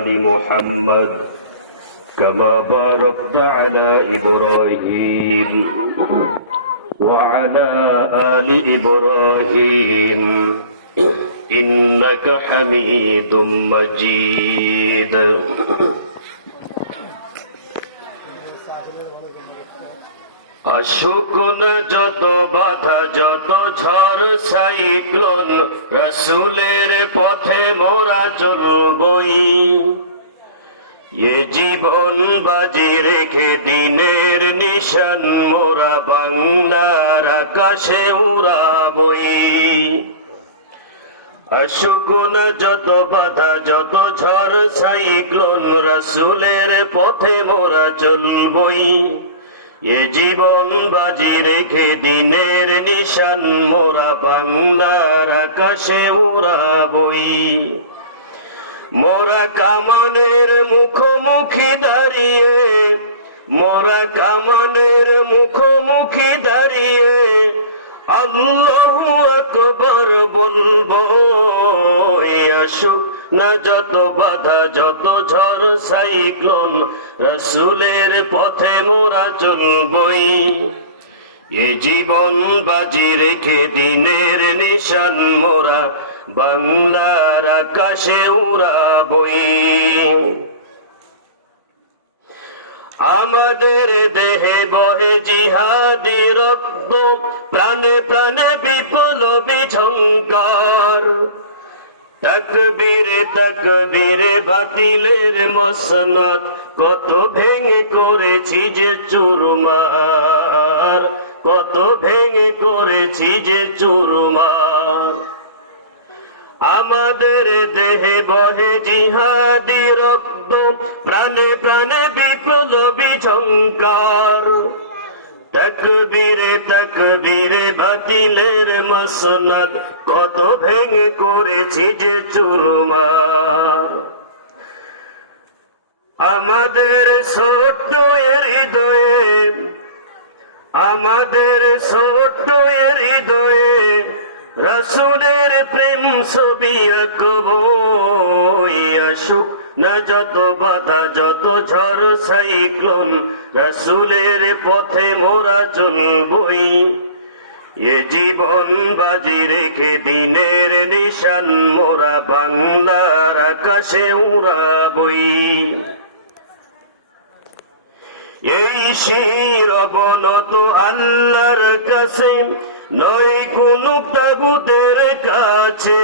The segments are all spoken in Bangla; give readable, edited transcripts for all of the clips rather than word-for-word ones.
آل محمد كما باركت على إبراهيم وعلى آل إبراهيم إنك حميد مجيد আসুক না যত বাধা যত ঝড় সাইক্লোন রাসূলের পথে মোরা চলবই এ জীবন বাজি রেখে দিনের নিশান মোরা বাংলার আকাশে উড়াবই আসুক না যত বাধা যত ঝড় সাইক্লোন রাসূলের পথে মোরা চলবই এ জীবন বাজি রেখে দিনের নিশান মোরা বাংলার আকাশে উড়াবই মোরা কামানের মুখোমুখি দাঁড়িয়ে মোরা কামানের মুখোমুখি দাঁড়িয়ে আল্লাহু আকবার বলবো আসুক না যত বাধা যত ঝড় সাইক্লোন রাসূলের পথে মোরা চলবই এ জীবন বাজি রেখে দিনের নিশান মোরা বাংলার আকাশে উড়াবই আমাদের দেহে বহে জিহাদি রক্ত প্রাণে প্রাণে বিপ্লবী ঝংকার তাকবীরে তাকবীরে বাতিলের মসনদ কত ভেঙে করেছি যে চুরমার কত ভেঙে করেছি যে চুরমার আমাদের দেহে বহে জিহাদি রক্ত প্রাণে প্রাণে বিপ্লবী ঝংকার তাকবীরে তাকবীরে বাতিলের মসনদ কত ভেঙে করেছি যে চুরমার আমাদের ছোট্ট হৃদয়ে আমাদের ছোট্ট হৃদয়ে রাসূলের প্রেম ছবি আঁকবই আসুক না যত বাধা যত ঝড় সাইক্লোন রাসূলের পথে মোরা চলবই এ জীবন বাজি রেখে দিনের নিশান মোরা বাংলার আকাশে উড়াবই এই শির অবনত আল্লাহর কাছে নয় কোন তাগুতের কাছে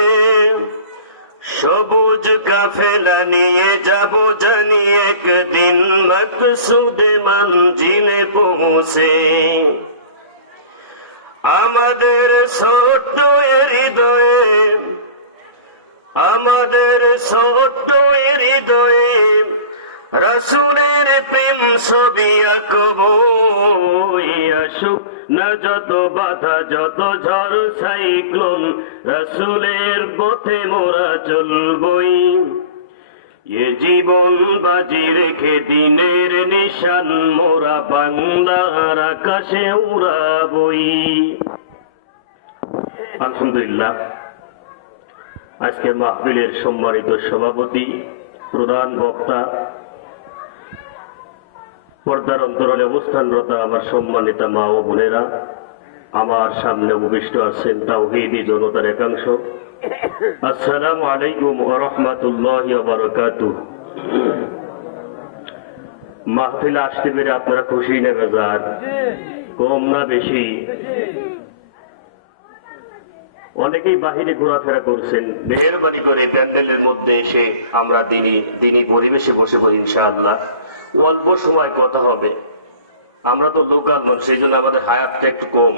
সবুজ কাফেলা নিয়ে যাব জানি একদিন মকসুদে মঞ্জিলে পৌঁছে আমাদের ছোট্ট হৃদয়ে আমাদের ছোট্ট হৃদয়ে রাসূলের প্রেম ছবি আঁকবই আসুক না যত বাধা যত ঝড় সাইক্লোন রাসূলের পথে মোরা চলবই এ জীবন বাজি রেখে দিনের নিশান মোরা বাংলার আকাশে উড়াবই আলহামদুলিল্লাহ আজকের মাহফিলের সম্মানিত সভাপতি প্রধান বক্তা পর্দার অন্তরালে অবস্থানরত আমার সম্মানিত মা ও বোনেরা আমার সামনে উপবিষ্ট আছেন তাওহীদি জনতার একাংশ আসসালামু আলাইকুম ওয়া রাহমাতুল্লাহি ওয়া বারাকাতুহু মাহফিলে আসতে পেরে আপনারা খুশি না বেজার কম না বেশি অনেকেই বাহিরে ঘোরাফেরা করছেন মেহেরবানি করে প্যান্ডেলের মধ্যে এসে আমরা দিনী পরিবেশে বসে পড়ি ইনশাআল্লাহ অল্প সময় কথা হবে আমরা তো লোকাল মানুষ সেই জন্য আমাদের হায়াতটা একটু কম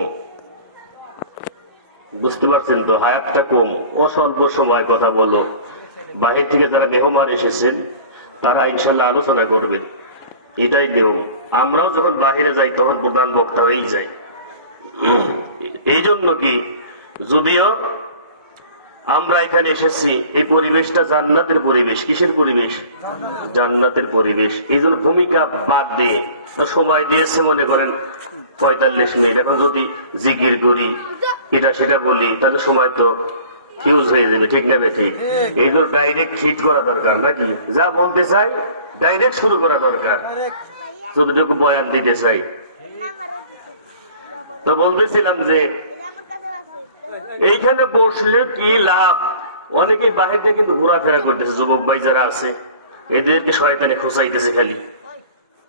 বুঝতে পারছেন তো হায়াতটা কম অস্বল্প সময় কথা বলো বাহির থেকে যারা মেহমান এসেছেন তারা ইনশাআল্লাহ আলোচনা করবেন এটাই নিয়ম আমরাও যখন বাহিরে যাই তখন প্রধান বক্তা হয়েই যাই এই জন্য কি যদিও আমরা এখানে এসেছি এই পরিবেশটা জান্নাতের পরিবেশ কিসের পরিবেশ জান্নাতের পরিবেশ এই জন্য ভূমিকা বাদ দিয়ে সময় দিয়েছে মনে করেন 45 মিনিট এখন যদি জিকির করি এটা সেটা বলি তাহলে সময় তো ফিউজ হয়ে যাবে, ঠিক না ঠিক? এই তো ডাইরেক্ট হিট করা দরকার নাকি? যা বলতে চাই ডাইরেক্ট শুরু করা দরকার, যতটুকু বয়ান দিতে চাই। তো বলতেছিলাম যে এইখানে বসলে কি লাভ? অনেকে বাহির থেকে কিন্তু ঘোরাফেরা করতেছে, যুবক ভাই যারা আছে এদেরকে শয়তানে খোঁচাইতেছে খালি,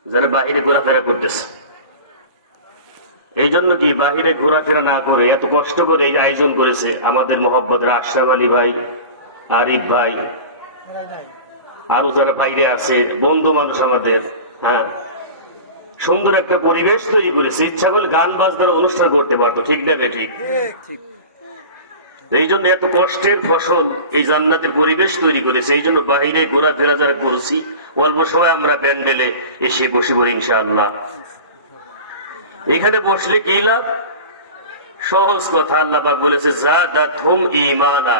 যারা বাহিরে ঘোরাফেরা করতেছে। এই জন্য কি বাহিরে ঘোরাফেরা না করে এত কষ্ট করে এই আয়োজন করেছে আমাদের মোহাম্মদের আশরাফ আলী ভাই, আরিফ ভাই, আরো যারা বাইরে আছে বন্ধু মানুষ আমাদের। হ্যাঁ, সুন্দর একটা পরিবেশ তৈরি করেছে, ইচ্ছা করলে গান বাজনার অনুষ্ঠান করতে পারতো, ঠিক না ঠিক? এই জন্য এত কষ্টের ফসল এই জান্নাতের পরিবেশ তৈরি করেছে। এই জন্য বাহিরে ঘোরাফেরা যারা করছি অল্প সময় আমরা প্যান্ডেলে এসে বসে পড়ি ইনশাআল্লাহ। এখানে বসলে কি লাভ? সহজ কথা, আল্লাহ পাক বলেছে যাদাতহুম ঈমানা,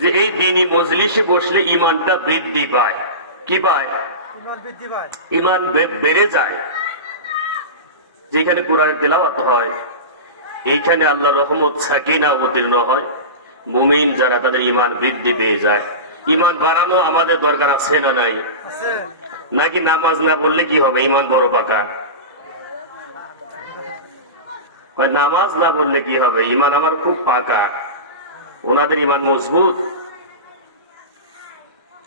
যে এই দিনই মজলিসে বসলে ঈমানটা বৃদ্ধি পায়। কি পায়? ঈমান বৃদ্ধি পায়, ঈমান বেড়ে যায়। যেখানে কোরআনের তেলাওয়াত হয়, এইখানে আল্লাহর রহমত সাকিনা অবতীর্ণ হয়, মুমিন যারা তাদের ঈমান বৃদ্ধি পেয়ে যায়। ঈমান বাড়ানো আমাদের দরকার আছে না নাই? নাকি নামাজ না পড়লে কি হবে? ঈমান বড় পাকা। নামাজ না পড়লে কি হবে? ঈমান আমার খুব পাকা। ওনাদের ঈমান মজবুত।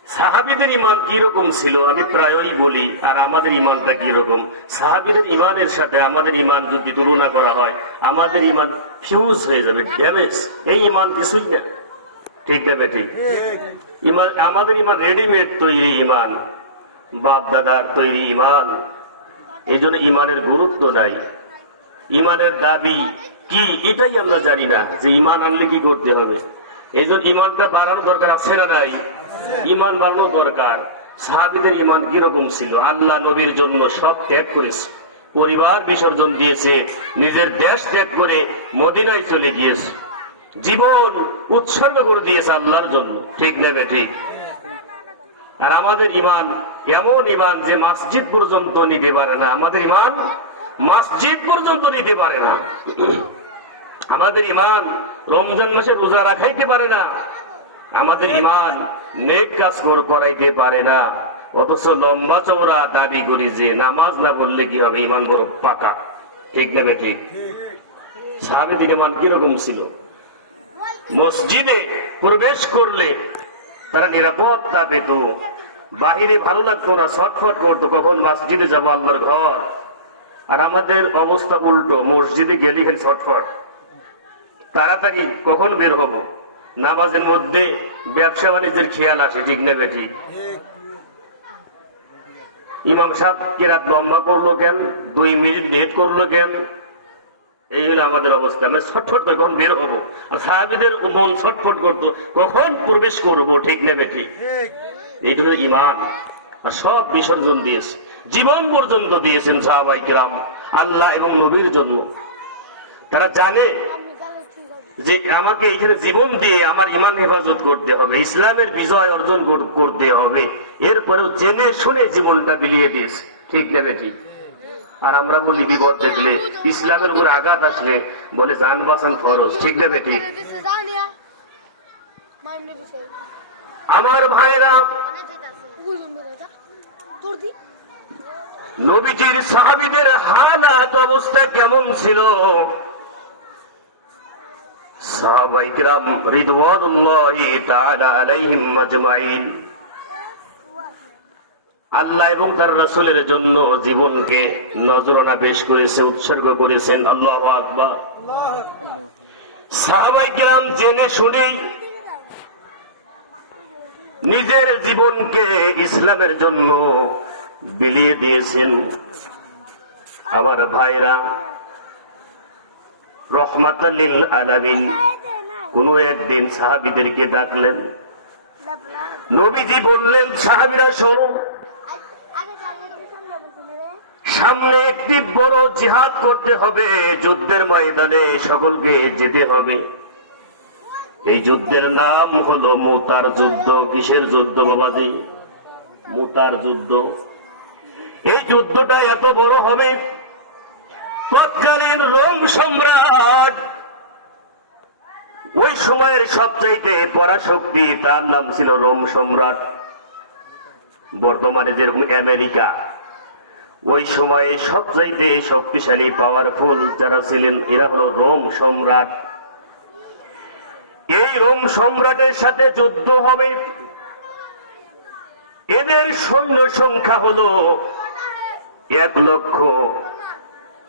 সাহাবীদের ঈমান কি রকম ছিল আমি প্রায়ই বলি, আর আমাদের ঈমানটা কি রকম? সাহাবীদের ঈমানের সাথে আমাদের ঈমান যদি তুলনা করা হয়, আমাদের ঈমান ফিউজ হয়ে যাবে, ড্যামেজ। এই ঈমান কিছুই না, ঠিক না ঠিক? ঈমান আমাদের ঈমান রেডিমেড তৈরি ঈমান, বাপ দাদার তৈরি ঈমান। এই জন্য ঈমানের গুরুত্ব নাই। ঈমানের দাবি কি এটাই আমরা জানি না, যে ঈমান আনলে কি করতে হবে। এই জন্য ঈমানটা বাড়ানো দরকার আছে না নাই? ঈমান বাড়ানো দরকার। সাহাবীদের ঈমান কিরকম ছিল? আল্লাহ নবীর জন্য সব ত্যাগ করেছে, পরিবার বিসর্জন দিয়েছে, নিজের দেশ ত্যাগ করে মদিনায় চলে গিয়েছে, জীবন উৎসর্গ করে দিয়েছে আল্লাহর জন্য, ঠিক নেবে ঠিক? আর আমাদের ঈমান এমন ঈমান যে মসজিদ পর্যন্ত নিতে পারে না। আমাদের ঈমান মসজিদ পর্যন্ত নিতে পারে না। আমাদের ঈমান রমজান মাসে রোজা রাখাইতে পারে না। আমাদের ঈমান নেক কাজ করাইতে পারে না। অথচ লম্বা চওড়া দাবি করি যে নামাজ না পড়লে কি হবে? ঈমান বড় পাকা, ঠিক নেবে ঠিক? সাহাবীদের ঈমান কিরকম ছিল? মসজিদে প্রবেশ করলে তারা নিরাপত্তা পেত, বাহিরে ভালো লাগতো না, ছটফট করতো কখন মসজিদে যাবো, আল্লাহর ঘর। আর আমাদের অবস্থা উল্টো, মসজিদে গেলে খালি ছটফট, তাড়াতাড়ি কখন বের হব। নামাজের মধ্যে ব্যবসা বাণিজ্যের খেয়াল আসে, ঠিক নেবে ঠিক? ইমাম সাহেব কেরাত লম্বা করলো কেন, 2 মিনিট লেট করলো কেন? এই হলো আমাদের অবস্থা। আমরা ছটফট করে কখন বের হবো। আর সাহাবীদের মন ছটফট করতো কখন প্রবেশ করবো, ঠিক নেবে ঠিক? এইটা হলো ঈমান। আর সব বিসর্জন দিয়েছে, জীবন পর্যন্ত দিয়েছেন সাহাবায়ে কিরাম আল্লাহ এবং নবীর জন্য। তারা জানে যে আমাকে এখানে জীবন দিয়ে আমার ঈমান হেফাজত করতে হবে, ইসলামের বিজয় অর্জন করতে হবে। এরপরেও জেনে শুনে জীবনটা বিলিয়ে দিয়েছে, ঠিক নেবে ঠিক? আর আমরা বলি বিপদ দেখলে, ইসলামের উপর আঘাত আসলে বলে জান বাঁচান ফরজ, ঠিক নেবে ঠিক? আমার ভাইরা, নবীজির সাহাবীদের হালাত অবস্থা কেমন ছিল? সাহাবায়ে কিরাম রিদওয়ানুল্লাহি তাআলা আলাইহিম আজমাইন আল্লাহ এবং তার রাসূলের জন্য জীবনকে নজরানা পেশ করেছে, উৎসর্গ করেছেন। আল্লাহু আকবার। সাহাবায়ে কিরাম জেনে শুনে নিজের জীবনকে ইসলামের জন্য বিলিয়ে দিয়েছেন। আমার ভাইরা, রহমাতাল লিল আলামিন কোন একদিন সাহাবীদেরকে ডাকলেন। নবীজি বললেন, সাহাবীরা শোনো, সামনে একটি বড় জিহাদ করতে হবে, যুদ্ধের ময়দানে সকলকে যেতে হবে। এই যুদ্ধের নাম হলো মুতার যুদ্ধ। কিসের যুদ্ধ বাবাজি? মুতার যুদ্ধ। এই যুদ্ধটা এত বড় হবে, তৎকালীন রোম সম্রাট ওই সময়ের সবচাইতে পরাশক্তি তার নাম ছিল রোম সম্রাট, বর্তমানে যেরকম আমেরিকা। ওই সময়ে সবচাইতে শক্তিশালী পাওয়ারফুল যারা ছিলেন এরা হলো রোম সম্রাট। এই রোম সম্রাটের সাথে যুদ্ধ হবে। এদের সৈন্য সংখ্যা হলো 1 লক্ষ।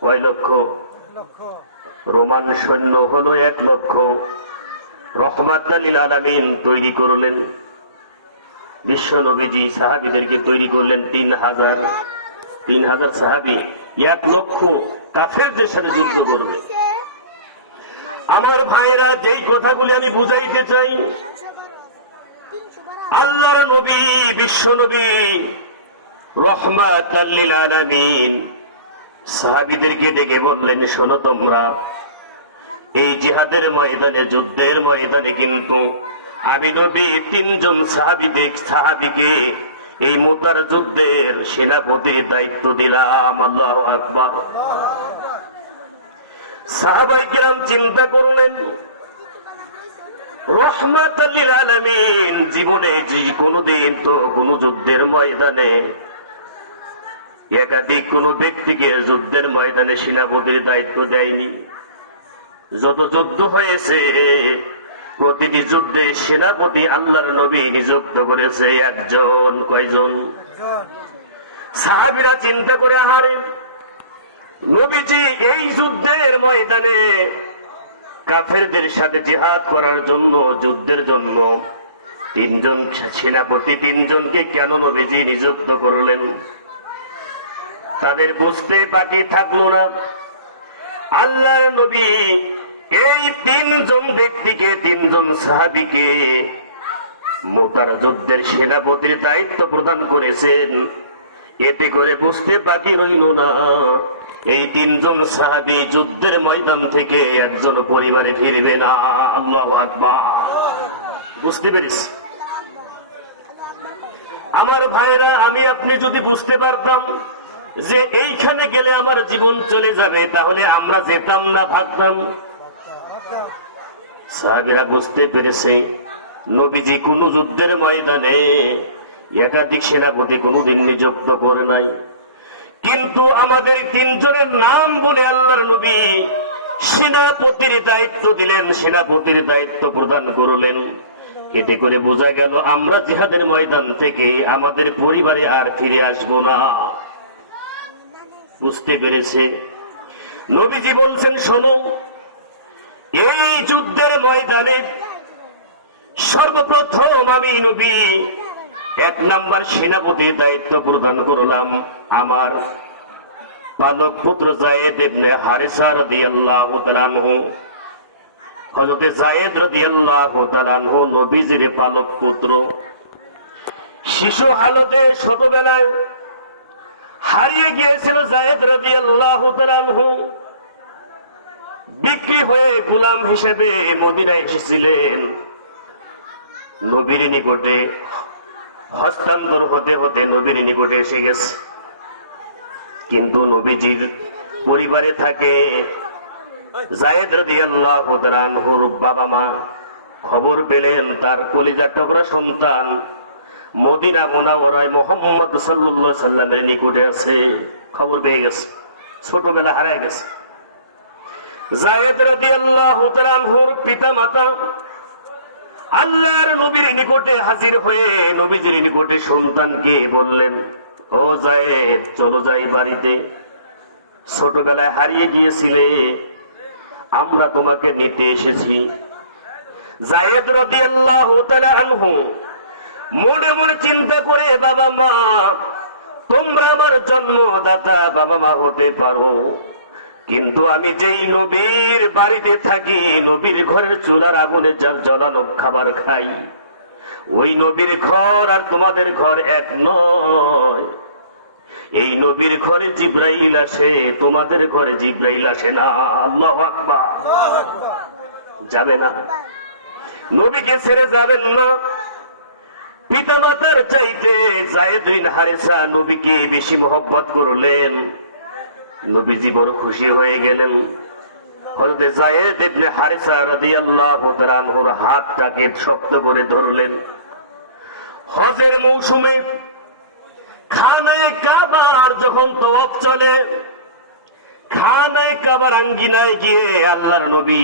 কয় লক্ষ? রোমান সৈন্য হলো 1 লক্ষ। রহমাতুল লিল আলামিন তৈরি করলেন, বিশ্ব নবীজি সাহাবীদেরকে তৈরি করলেন 3000 সাহাবী 1 লক্ষ কাফেরদের সাথে যুদ্ধ করবে। আমার ভাইরা, যেই কথাগুলি আমি বুঝাইতে চাই, আল্লাহর নবী বিশ্ব নবী রহমাতুল লিল আলামিন সাহাবীদেরকে ডেকে বললেন, শোনো তোমরা, এই জিহাদের ময়দানে, যুদ্ধের ময়দানে কিন্তু আমি নবী 3 জন সাহাবীকে এই মুতার যুদ্ধের সেনাপতির দায়িত্ব দিলাম। আল্লাহু আকবার। সাহাবায়ে কিরাম চিন্তা করলেন, রহমাতুল লিল আলামিন জীবনে যে কোনদিন তো কোন যুদ্ধের ময়দানে একাধিক কোন ব্যক্তিকে যুদ্ধের ময়দানে সেনাপতির দায়িত্ব দেয়নি। যত যুদ্ধ হয়েছে প্রতিটি যুদ্ধে সেনাপতি আল্লাহর নবী নিযুক্ত করেছে 1 জন। কয়জন? সাহাবীরা চিন্তা করে, আরে নবীজি এই যুদ্ধের ময়দানে কাফেরদের সাথে জিহাদ করার জন্য, যুদ্ধের জন্য 3 জন সেনাপতি, 3 জনকে কেন নবীজি নিযুক্ত করলেন? তাদের বুঝতে বাকি থাকলো না, আল্লাহর নবী এই 3 জন ব্যক্তিকে, 3 জন সাহাবীকে মুতার যুদ্ধের সেনাপতির দায়িত্ব প্রদান করেছেন। এতে করে বুঝতে বাকি রইল না, এই 3 জন সাহাবী যুদ্ধের ময়দান থেকে একজন পরিবারে ফিরবে না। আল্লাহু আকবার। বুঝতে পেরেছি? আমার ভাইরা, আমি আপনি যদি বুঝতে পারতাম যে এইখানে গেলে আমার জীবন চলে যাবে, তাহলে আমরা যেতাম না, ভাগতাম। সাহাবীরা বুঝতে পেরেছে নবীজি কোন যুদ্ধের ময়দানে একাধিক সেনাপতি কোনদিন নিযুক্ত করে নাই, কিন্তু আমাদের 3 জনের নাম বলে আল্লাহর নবী সেনাপতির দায়িত্ব দিলেন, সেনাপতির দায়িত্ব প্রদান করলেন। এতে করে বোঝা গেল আমরা জিহাদের ময়দান থেকে আমাদের পরিবারে আর ফিরে আসবো না। বুঝতে পেরেছে? নবীজি বলছেন, শোনো, এই যুদ্ধের ময়দানে সর্বপ্রথম আমি নবী 1 নাম্বার সেনাপতির দায়িত্ব প্রদান করলাম আমার পালক পুত্র যায়েদ ইবনে হারিসা রাদিয়াল্লাহু তাআলা আনহু। হযরত যায়েদ রাদিয়াল্লাহু তাআলা আনহু নবীজির পালক পুত্র। শিশু হালতে ছোটবেলায় হারিয়ে গিয়েছিল যায়েদ রাদিয়াল্লাহু তাআলা আনহু। বিক্রি হয়ে গোলাম হিসেবে মদিনায় এসেছিলেন। নবীর নিকটে হস্তান্তর হতে হতে নবীর নিকটে এসে গেছে, কিন্তু নবীজির পরিবারে থাকে যায়েদ রাদিয়াল্লাহু তাআলা আনহুর বাবা মা। খবর পেলেন তার কলিজার টুকরা সন্তান মদিনা মুনাওয়ারায় মুহাম্মদ সাল্লাল্লাহু আলাইহি সাল্লামের নিকটে আছে। খবর পেয়ে গেছে, ছোটবেলা হারায় গেছে। যায়েদ রাদিয়াল্লাহু তাআলা আনহুর পিতা মাতা আল্লাহর নবীর নিকটে হাজির হয়ে নবীজির নিকটে সন্তানকে বললেন, ও যায়েদ, চলো যাই বাড়িতে, ছোটবেলায় হারিয়ে গিয়েছিলে, আমরা তোমাকে নিতে এসেছি। যায়েদ রাদিয়াল্লাহু তাআলা আনহু মনে মনে চিন্তা করে, বাবা মা, তোমরা আমার জন্মদাতা বাবা মা হতে পারো, কিন্তু আমি যেই নবীর বাড়িতে থাকি, নবীর ঘরের চুলার আগুনে যার জ্বলানো খাবার খাই, ওই নবীর ঘর আর তোমাদের ঘর এক নয়। এই নবীর ঘরে জিব্রাইল আসে, তোমাদের ঘরে জিব্রাইল আসে না। আল্লাহু আকবার। যাবে না, নবীকে ছেড়ে যাবেন না। পিতা মাতার চাইতে যায়েদ বিন হারিসা নবীকে বেশি মহব্বত করলেন। নবীজি বড় খুশি হয়ে গেলেন। হযরত যায়েদ ইবনে হারিসা রাদিয়াল্লাহু তাআলা আনহুর হাতটাকে শক্ত করে ধরলেন। হজের মৌসুমে খানায়ে কাবার যখন তওয়াফ চলে, খানায়ে কাবার আঙ্গিনায় গিয়ে আল্লাহর নবী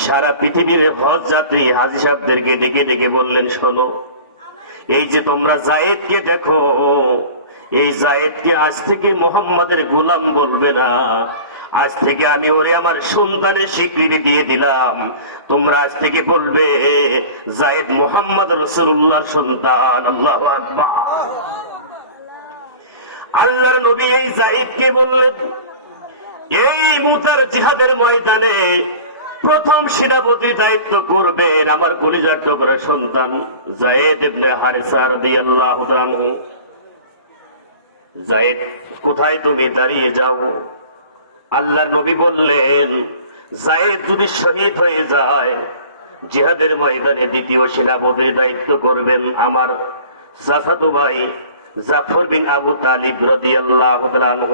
সারা পৃথিবীর হজ যাত্রী হাজী সাহেবদেরকে ডেকে ডেকে বললেন, শোনো, এই যে তোমরা যায়েদকে দেখো, এই যায়েদকে আজ থেকে মুহাম্মাদের গোলাম বলবে না, আজ থেকে আমি ওরে আমার সন্তানের স্বীকৃতি দিয়ে দিলাম। তোমরা আজ থেকে বলবে যায়েদ মুহাম্মদ রাসূলুল্লাহর সন্তান। আল্লাহু আকবার। আল্লাহর নবী এই যায়েদকে বললেন, এই মুতার জিহাদের ময়দানে প্রথম সেনাপতি দায়িত্ব করবেন আমার কলিজার টুকরা সন্তান যায়েদ ইবনে হারিসা রাদিয়াল্লাহু তাআলা। যায়েদ, কোথায় তুমি দাঁড়িয়ে যাও? আল্লাহর নবী বললেন, যায়েদ যদি শহীদ হয়ে যায়, জিহাদের ময়দানে দ্বিতীয় সেনাপতির দায়িত্ব করবেন আমার চাচাতো ভাই জাফর বিন আবু তালিব রাদিয়াল্লাহু তাআলা।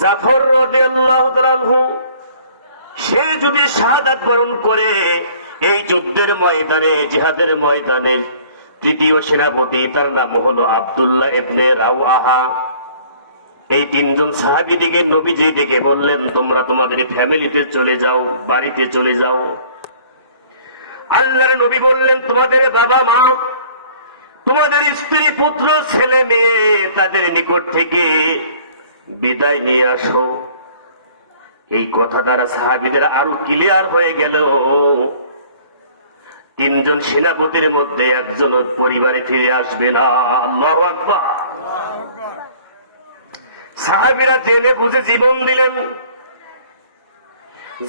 জাফর রাদিয়াল্লাহু তাআলা সে যদি শাহাদাত বরণ করে, এই যুদ্ধের ময়দানে জিহাদের ময়দানে তৃতীয় সেনাপতি তার নাম হলো আব্দুল্লাহ ইবনে রাওয়াহা। এই তিনজন সাহাবী দিকে নবীজি ডেকে বললেন, তোমরা তোমাদের ফ্যামিলিতে চলে যাও, বাড়িতে চলে যাও। আল্লাহর নবী বললেন, তোমাদের বাবা মা, তোমাদের স্ত্রী পুত্র ছেলে মেয়ে তাদের নিকট থেকে বিদায় নিয়ে আসো। এই কথা দ্বারা সাহাবীদের আরো ক্লিয়ার হয়ে গেল, তিনজন সেনাপতির মধ্যে একজন পরিবারে ফিরে আসবে না। আল্লাহু আকবার। সাহাবীরা জেনে বুঝে জীবন দিলেন।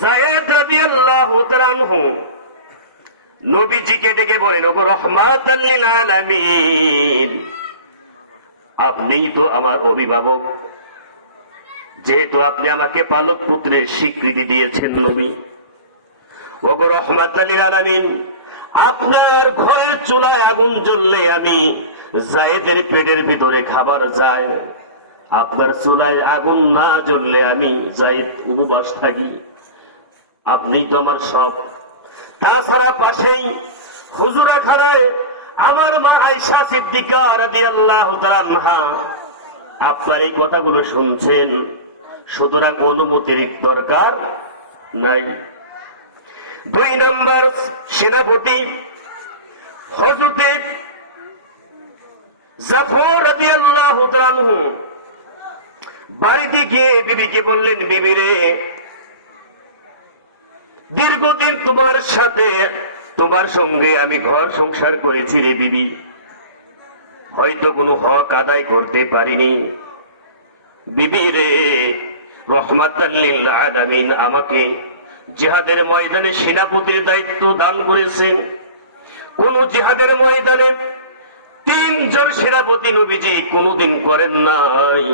যায়েদ রাদিয়াল্লাহু তাআলা আনহু নবীজিকে ডেকে বলেন, ওগো রাহমাতাল লিল আলামিন, আপনিই তো আমার অভিভাবক, যেহেতু আপনি আমাকে পালক পুত্রের স্বীকৃতি দিয়েছেন নবী, ওগো রাহমাতাল লিল আলামিন, আপনার ঘরের চুলায় আগুন জ্বললে আমি যায়েদের পেটের ভিতরে খাবার যায়, আপনার চুলায় আগুন না জ্বললে আমি যায়েদ উপবাস থাকি, আপনি তো আমার সব। তাছাড়া পাশেই হুজুরা খানায় আমার মা আয়েশা সিদ্দিকা রাদিয়াল্লাহু তাআলা আনহা আপনার এই কথাগুলো শুনছেন, সুতরাং অনুমতির দরকার নাই। 2 নম্বর সেনাপতি হযরত জাফর রাদিয়াল্লাহু তাআলা আনহু বাড়িতে গিয়ে বিবিকে বললেন, বিবি রে, দীর্ঘদিন তোমার সঙ্গে আমি ঘর সংসার করেছি রে বিবি, হয়তো কোনো হক আদায় করতে পারিনি। বিবি রে, রাহমাতাল লিল আলামিন আমাকে জিহাদের ময়দানে সেনাপতির দায়িত্ব দান করেছেন। কোন জিহাদের ময়দানে 3 জন সেনাপতি নবীজি কোনদিন করেন নাই।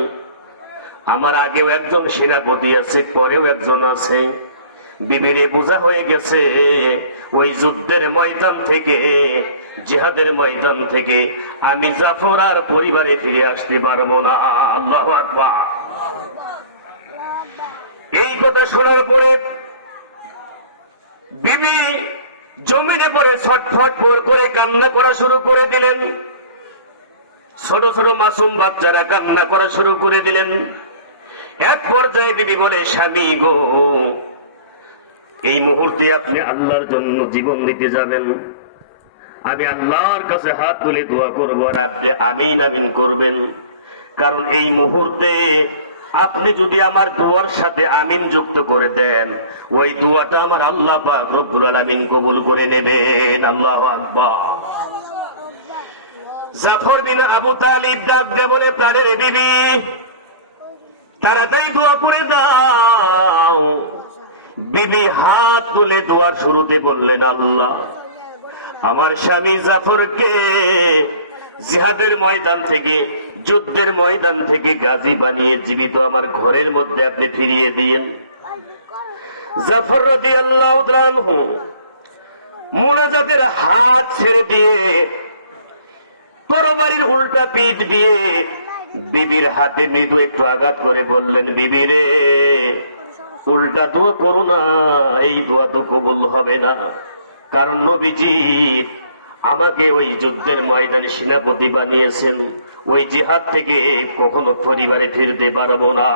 আমার আগেও একজন সেনাপতি আছে, পরেও একজন আছে। বিবিরে বোঝা হয়ে গেছে, ওই যুদ্ধের ময়দান থেকে, জিহাদের ময়দান থেকে আমি জাফর আর পরিবারে ফিরে আসতে পারবো না। আল্লাহু আকবার। এই কথা শোনার পরে বিবি জমিনে পড়ে ছটফট করে কান্না করা শুরু করে দিলেন। ছোট ছোট মাসুম বাচ্চারা কান্না করা শুরু করে দিলেন। এক পর্যায়ে বিবি বলে, স্বামী গো, এই মুহূর্তে আপনি আল্লাহর জন্য জীবন দিতে যাবেন, আমি আল্লাহর কাছে হাত তুলে দোয়া করব আর আপনি আমিন আমিন করবেন। কারণ এই মুহূর্তে আপনি যদি আমার দোয়ার সাথে আমিন যুক্ত করে দেন, ওই দোয়াটা আমার আল্লাহ পাক রব্বুল আলামিন কবুল করে নেবেন। আল্লাহু আকবার। জাফর বিন আবু তালিব ডাক দিয়ে বলে, প্রাণের বিবি, তাড়াতাড়ি দোয়া করে দাও। বিবি হাত তুলে দোয়ার শুরুতে বললেন, আল্লাহ, আমার স্বামী জাফরকে জিহাদের ময়দান থেকে, যুদ্ধের ময়দান থেকে গাজী বানিয়ে জীবিত আমার ঘরের মধ্যে আপনি ফিরিয়ে দিন। জাফর রাদিয়াল্লাহু তাআলা আনহু মুনাজাতের হাত ছেড়ে দিয়ে তরবারির উল্টা পিঠ দিয়ে বিবির বিবির হাতে মৃদু একটু আঘাত করে বললেন, বিবি রে, উল্টা দোয়া করো না, এই দোয়া তো কবুল হবে না। কারণ নবীজি আমাকে ওই যুদ্ধের ময়দানে সেনাপতি বানিয়েছেন, ওই জিহাদ থেকে কখনো পরিবারে ফিরতে পারবো না।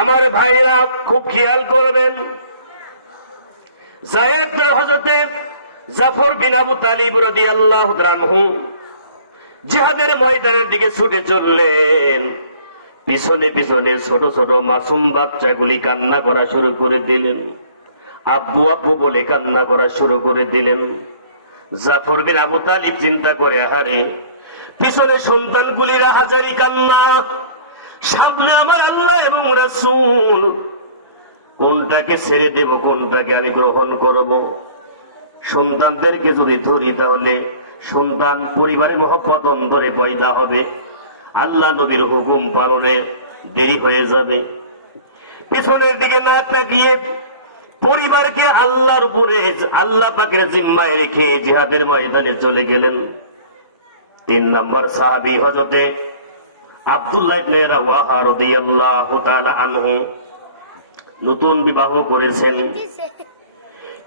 আমার ভাইরা খুব খেয়াল করবেন, যায়েদ হযরতে জাফর বিন আবু তালিব রাদিয়াল্লাহু আনহু জিহাদের ময়দানের দিকে ছুটে চললেন। পিছনে পিছনে ছোট ছোট মাসুম বাচ্চাগুলি কান্না করা শুরু করে দিলেন, আব্বু আব্বু বলে কান্না করা শুরু করে দিলেন। জাফর বিন আবু তালিব চিন্তা করে, আহারে পিছনে সন্তানগুলিরা হাজারি কান্না, সামনে আমার আল্লাহ এবং রাসূল, কোনটাকে ছেড়ে দেব, কোনটাকে আমি গ্রহণ করব? সন্তানদেরকে যদি ধরি তাহলে সন্তান পরিবারের মহব্বত অন্তরে পয়দা হবে, আল্লাহ নবীর হুকুম পালনে দেরি হয়ে যাবে। পিছনের দিকে না তাকিয়ে পরিবারকে আল্লাহর উপরে, আল্লাহ পাকের জিম্মায় রেখে জিহাদের ময়দানে চলে গেলেন। 3 নম্বর সাহাবী হযরতে আব্দুল্লাহ ইবনে রাওয়াহা রাদিয়াল্লাহু তাআলা আনহু নতুন বিবাহ করেছেন।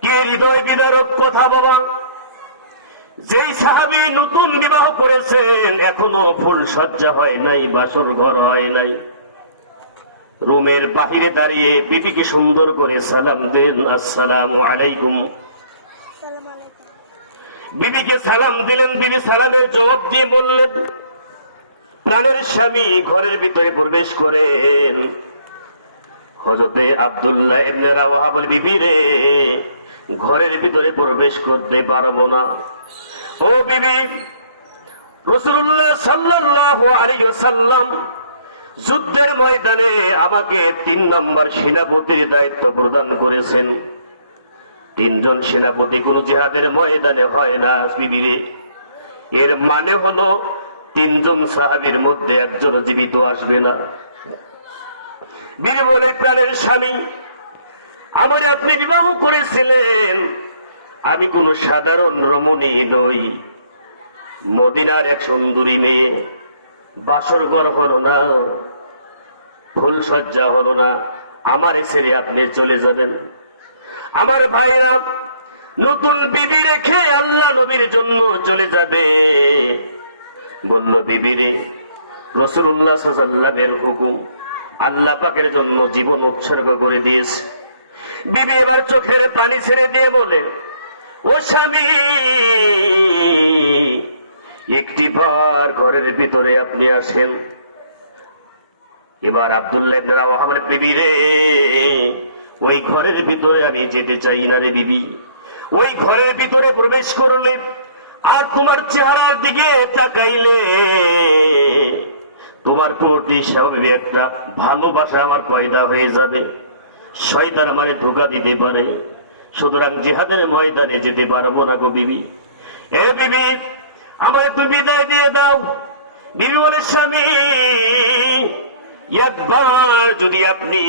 কে হৃদয় বিদারক কথা বাবা! যেই সাহাবী নতুন বিবাহ করেছেন, এখনো ফুল সজ্জা হয় নাই, বাসর ঘর হয় নাই, রুমের বাহিরে দাঁড়িয়ে বিবিকে সুন্দর করে সালাম দেন, আসসালামু আলাইকুম। বিবিকে সালাম দিলেন, বিবি সালামের জবাব দিয়ে বললেন, প্রাণের স্বামী ঘরের ভিতরে প্রবেশ করেন। হযরতে আব্দুল্লাহ ইবনে রাওয়াহা বলে, বিবি রে, ঘরের ভিতরে প্রবেশ করতে পারবো না। ও বিবি, রাসূলুল্লাহ সাল্লাল্লাহু আলাইহি ওয়াসাল্লাম যুদ্ধের ময়দানে আমাকে 3 নম্বর সেনাপতির দায়িত্ব প্রদান করেছেন। 3 জন সেনাপতি কোন জিহাদের ময়দানে হয় না বিবি রে। এর মানে হলো 3 জন সাহাবীর মধ্যে একজন জীবিত আসবে না। বিবি বলে, প্রাণের স্বামী, আমার আপনি বিবাহ করেছিলেন, আমি কোন সাধারণ রমণী নই, মদিনার এক সুন্দরী মেয়ে, বাসর ঘর হলো না, ফুল সজ্জা হলো না, আমার ছেড়ে আপনি চলে যাবেন। আমার ভাইরা নতুন বিবি রেখে আল্লাহ নবীর জন্য চলে যাবে। বলল, বিবি রে, রাসূলুল্লাহ সাল্লাল্লাহু আলাইহি ওয়াসাল্লামের হুকুম, আল্লাহ পাকের জন্য জীবন উৎসর্গ করে দিয়েছে। বিবি এবার চোখের পানি ছেড়ে দিয়ে বলে, ও স্বামী, একটিবার ঘরের ভিতরে আপনি আসেন। এবার আব্দুল্লাহ ইবনে রাওয়াহা বলে, বিবি রে, ওই ঘরের ভিতরে আমি যেতে চাই না রে বিবি। ওই ঘরের ভিতরে প্রবেশ করলে আর তোমার চেহারার দিকে তাকাইলে তোমার প্রতি স্বাভাবিক একটা ভালোবাসা আমার পয়দা হয়ে যাবে, শয়তান আমারে ধোঁকা দিতে পারে, সুতরাং জিহাদের ময়দানে যেতে পারবো না গো বিবি। এ বিবি, আমায় তুমি বিদায় দিয়ে দাও। বিবি বলে, স্বামী, একবার যদি আপনি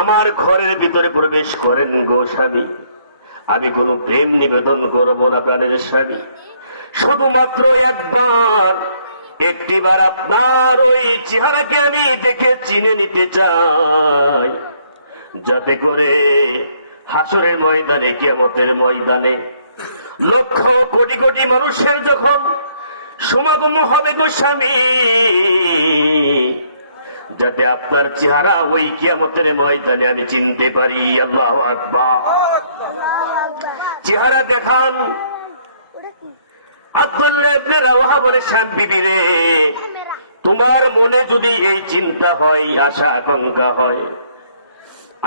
আমার ঘরের ভিতরে প্রবেশ করেন গো স্বামী, আমি কোনো প্রেম নিবেদন করবো না প্রাণের স্বামী, শুধুমাত্র একটিবার আপনার ওই চেহারাকে আমি দেখে চিনে নিতে চাই, যাতে করে হাসরের ময়দানে, কিয়ামতের ময়দানে লক্ষ কোটি কোটি মানুষের যখন সমাগম হবে গো স্বামী, যাতে আপনার চেহারা ওই কিয়ামতের ময়দানে আমি চিনতে পারি। আল্লাহু আকবার। চেহারা দেখান। আব্দুল্লাহ ইবনে রাওয়াহা বলে, স্বামী, বিবি রে, তোমার মনে যদি এই চিন্তা হয়, আশা আকাঙ্ক্ষা হয়,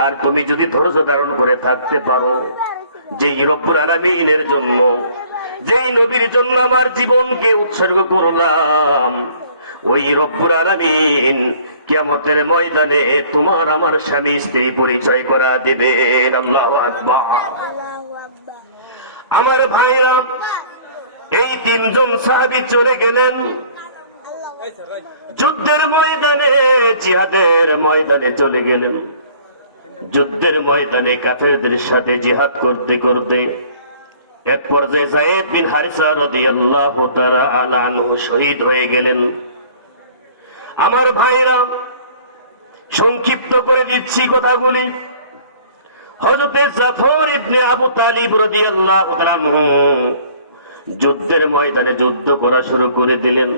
আর তুমি যদি ধৈর্য ধারণ করে থাকতে পারো, যেই রব্বুল আলামিনের জন্য, যেই নবীর জন্য আমার জীবনকে উৎসর্গ করলাম, ওই রব্বুল আলামিন কিয়ামতের ময়দানে তোমার আমার স্বামী স্ত্রী পরিচয় করা দিবেন। আল্লাহু আকবার। আমার ভাইরা, এই 3 জন সাহাবী চলে গেলেন যুদ্ধের ময়দানে, জিহাদের ময়দানে চলে গেলেন। যুদ্ধের ময়দানে কাফেরদের সাথে জিহাদ করতে করতে এক পর্যায়ে যায়েদ বিন হারিসা রাদিয়াল্লাহু তাআলা আনহু শহীদ হয়ে গেলেন। আমার ভাইরা, সংক্ষিপ্ত করে দিচ্ছি কথাগুলি। হযরত জাফর ইবনে আবু তালিব রাদিয়াল্লাহু তাআলা যুদ্ধের ময়দানে যুদ্ধ করা শুরু করে দিলেন।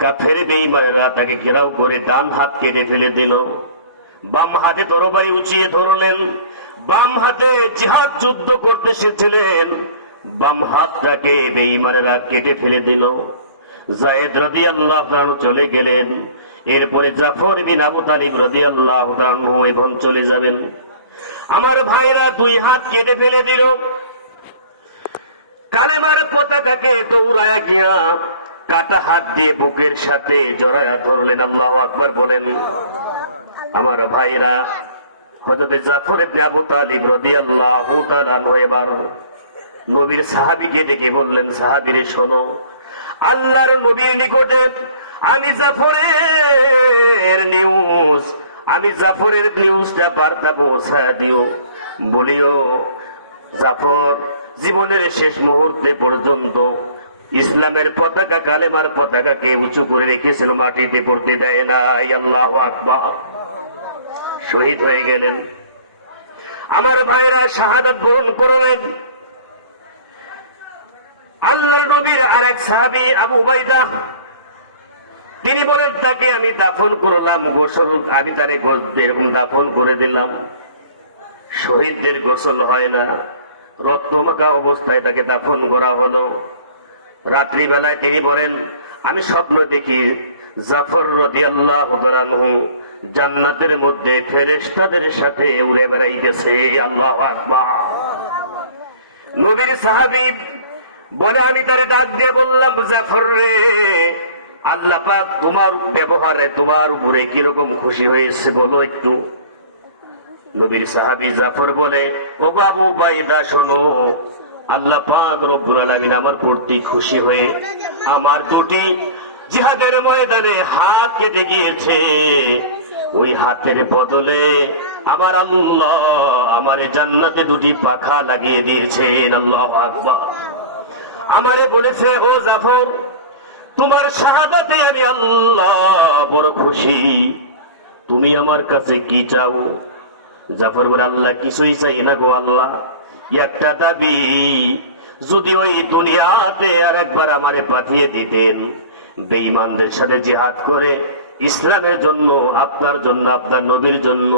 কাফের বেঈমানেরা তাকে ঘেরাও করে ডান হাত কেটে ফেলে দিল, বাম হাতে তরবারি উঁচিয়ে ধরলেন। বাম হাতে জিহাদ যুদ্ধ করতে এসেছিলেন, বাম হাতটাকে বেঈমানেরা কেটে ফেলে দিল। যায়েদ রাদিয়াল্লাহু তাআলা চলে গেলেন। এরপরে জাফর বিন আবু তালিব রাদিয়াল্লাহু তাআলা এবং চলে যাবেন। আমার ভাইরা দুই হাত কেটে ফেলে দিল। কালেমার পতাকাকে দৌড়ায় গিয়া কাটা হাত দিয়ে বুকের সাথে জড়ায়া ধরলেন। আল্লাহু আকবার বলেন। আমার ভাইরা, হযরত জাফর ইবনে আবু তালিব রাদিয়াল্লাহু তাআলা এবার নবীর সাহাবীকে ডেকে বললেন, সাহাবীরে শোনো, আল্লাহর নবীর নিকটে আমি জাফরের নিউজটা বার্তা পৌঁছা দিও। বলিও, জাফর জীবনের শেষ মুহূর্তে পর্যন্ত ইসলামের পতাকা, কালেমার পতাকাকে উঁচু করে রেখেছিল, মাটিতে পড়তে দেয় না। আল্লাহু আকবার। শহীদ হয়ে গেলেন। আমার ভাইরা শাহাদাত বরণ করলেন। আল্লাহর নবীর আরেক সাহাবী আবু উবাইদা, তিনি বলেন, তাকে আমি দাফন করলাম, গোসল আমি তারে এরকম দাফন করে দিলাম। শহীদদের গোসল হয় না, রক্তমাখা অবস্থায় তাকে দাফন করা হলো। রাত্রিবেলায় তিনি বলেন, আমি স্বপ্ন দেখি জাফর রাদিয়াল্লাহু তাআলা জান্নাতের মধ্যে ফেরেশতাদের সাথে উড়ে বেড়াইতেছে। আল্লাহু আকবার। নবীর সাহাবী বলে, আমি তারে ডাক দিয়ে বললাম, জাফর রে, আল্লাহ পাক তোমার ব্যবহারে তোমার উপরে কিরকম খুশি হয়েছে বলো একটু। নবীর সাহাবী জাফর বলে, ও আবু উবাইদা শোনো, আল্লাহ পাক রব্বুল আলামিন আমার প্রতি খুশি হয়ে আমার দুটি জিহাদের ময়দানে হাত কেটে গিয়েছে। ওই হাতের বদলে আমার আল্লাহ আমার জান্নাতে দুটি পাখা লাগিয়ে দিয়েছেন। আল্লাহু আকবার। আমারে বলেছে, ও জাফর, তোমার শাহাদাতে আমি আল্লাহ বড় খুশি, তুমি আমার কাছে কি চাও? জাফর বলে, আল্লাহ কিছুই চাই না গো আল্লাহ, একটা দাবি, যদি ওই দুনিয়াতে আর একবার আমারে পাঠিয়ে দিতেন, বেঈমানদের সাথে জিহাদ করে ইসলামের জন্য, আপনার জন্য, আপনার নবীর জন্য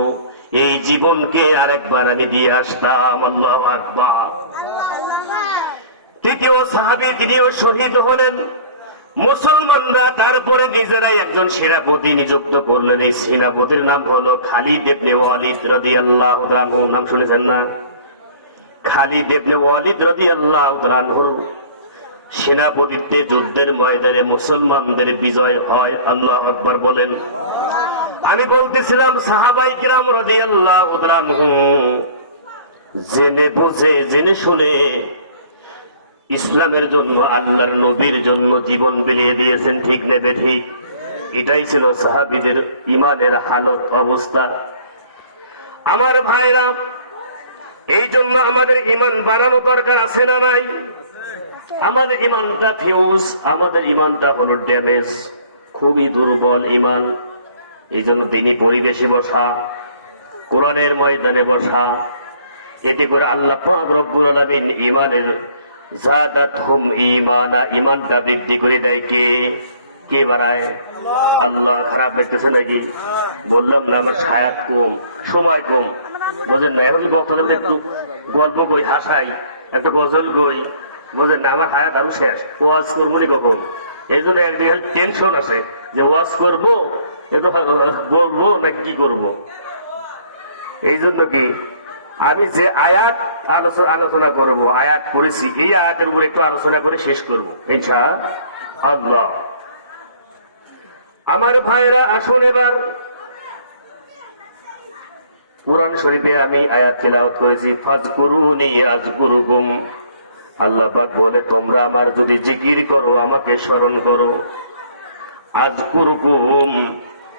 এই জীবনকে আরেকবার আমি দিয়ে আসতাম। আল্লাহু আকবার। তৃতীয় সাহাবী, তিনিও শহীদ হলেন। মুসলমানরা তারপরে নিজেরাই একজন সেনাপতি নিযুক্ত করলেন। এই সেনাপতির নাম হলো খালিদ ইবনে ওয়ালিদ রাদিয়াল্লাহু তাআলা। নাম শুনেছেন না? খালিদ ইবনে ওয়ালিদ রাদিয়াল্লাহু তাআলা সেনাপতিত্বে যুদ্ধের ময়দানে মুসলমানদের বিজয় হয়। আল্লাহু আকবার বলেন। আমি বলতেছিলাম, সাহাবায়ে কিরাম রাদিয়াল্লাহু তাআলা জেনে বুঝে, জেনে শুনে ইসলামের জন্য, আল্লাহর নবীর জন্য জীবন বিলিয়ে দিয়েছেন। ঠিক নেবে ঠিক? এটাই ছিল সাহাবীদের ইমানের হালত, অবস্থা। আমার ভাইরা, এই জন্য আমাদের ইমান বাড়ানো দরকার আছে না নাই? আমাদের ইমানটা ফিউজ, আমাদের ইমানটা হলো ড্যামেজ, খুবই দুর্বল ইমান। এই জন্য দিনী পরিবেশে বসা, কোরআনের ময়দানে বসা, এতে করে আল্লাহ পাক রব্বুল আলামিন ইমানের যাদাতহুম ঈমানা, ইমানটা বৃদ্ধি করে দেয়। কে বাড়ায়? আল্লাহ। খারাপ লাগতেছে নাকি? বললাম না, আমার হায়াত কম, সময় কম, বুঝেন না? এখন বক্তব্য একটু গল্প বই, হাসাই, একটা গজল বই, বুঝেন না? আমার হায়াত আরো শেষ, ওয়াজ করবো নি কখন? এই জন্য একদিকে টেনশন আছে যে ওয়াজ করবো, একটু বলবো না কি করবো। এই জন্য কি আমি যে আয়াত আলোচনা করব, আয়াত পড়েছি, এই আয়াতের উপর একটু আলোচনা করে শেষ করবো ইনশাআল্লাহ। আমার ভাইরা, আসুন এবার কোরআন শরীফে আমি আয়াত তিলাওয়াত করেছি, ফাজকুরুনি আযকুরুকুম। আল্লাহ পাক বলে, তোমরা আমার যদি জিকির করো, আমাকে স্মরণ করো, আযকুরুকুম,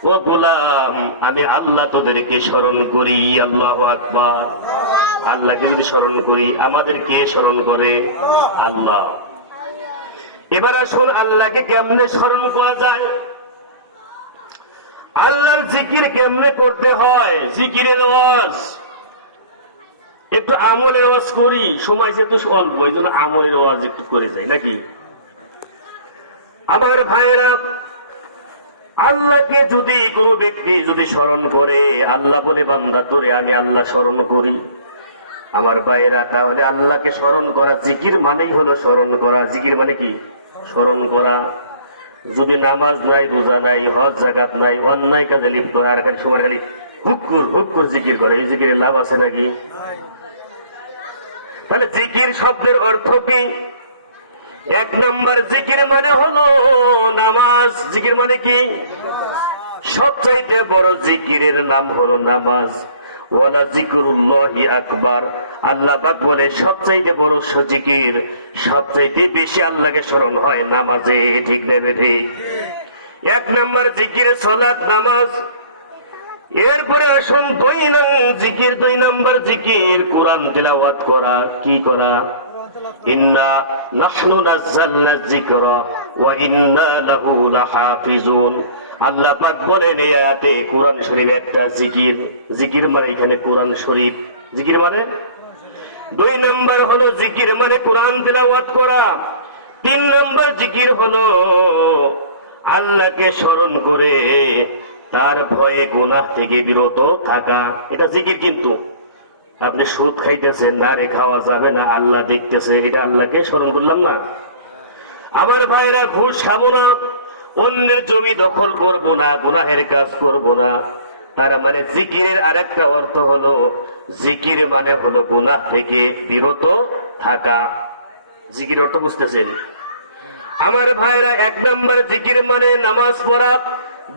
ও গোলাম, আমি আল্লাহ তোদেরকে স্মরণ করি। আল্লাহু আকবার। আল্লাহকে যদি স্মরণ করি, আমাদেরকে স্মরণ করে আল্লাহ। এবার আসুন, আল্লাহকে কেমনে স্মরণ করা যায়? আল্লাহর জিকির কেমনে করতে হয়, জিকিরের ওয়াজ, একটু আমলের ওয়াজ করি, সময় যেহেতু অল্প, এই জন্য আমলের ওয়াজ একটু করে যাই নাকি। আমার ভাইয়েরা, আল্লাহকে যদি কোনো ব্যক্তি যদি স্মরণ করে, আল্লাহ বলে বান্দা তোরে আমি আল্লাহ স্মরণ করি, আমার ভাইয়েরা, তাহলে আল্লাহকে স্মরণ করা, জিকির মানেই হলো স্মরণ করা। জিকির মানে কি? স্মরণ করা। যদি নামাজ নাই, রোজা নাই, হজ জাকাত নাই, অন্যায় কাজে লিপ্ত, আর খালি সময় খালি হুক্কুর জিকির করে, এই জিকিরের লাভ আছে নাকি? তাহলে জিকির শব্দের অর্থ কি? এক নম্বর, জিকির মানে হলো নামাজ। জিকির মানে কি? সবচাইতে বড় জিকিরের নাম হলো নামাজ। ওয়ালা জিকরুল্লাহি আকবার। আল্লাহ পাক বলে সবচাইতে বড় জিকির, সবচাইতে বেশি আল্লাহকে স্মরণ হয় নামাজে। ঠিক নেবে ঠিক? এক নম্বর জিকির সালাত, নামাজ। এরপরে আসুন দুই নম্বর জিকির কোরআন তেলাওয়াত করা। কি করা? ইন্না নাহনু নাযালনা যিকরা ওয়া ইন্না লাহু লাহাফিজুন। আল্লাহ পাক বলেন এই আয়াতে কোরআন শরীফ একটা জিকির। জিকির মানে এখানে কোরআন শরীফ। জিকির মানে দুই নম্বর হলো জিকির মানে কোরআন তেলাওয়াত করা। তিন নম্বর জিকির হলো আল্লাহকে স্মরণ করে তার ভয়ে গুনাহ থেকে বিরত থাকা। এটা জিকির। কিন্তু আপনি সুদ খাইতেছেন, না রে খাওয়া যাবে না, আল্লাহ দেখতেছে, এটা আল্লাহকে স্মরণ করলাম না। আমার ভাইরা, ঘুষ খাবো না, অন্যের জমি দখল করবো না, গুনাহের কাজ করবো না। তার মানে জিকিরের আরেকটা অর্থ হলো, জিকির মানে হলো গুনাহ থেকে বিরত থাকা। জিকির অর্থ বুঝতেছেন? আমার ভাইরা, এক নম্বর জিকির মানে নামাজ পড়া,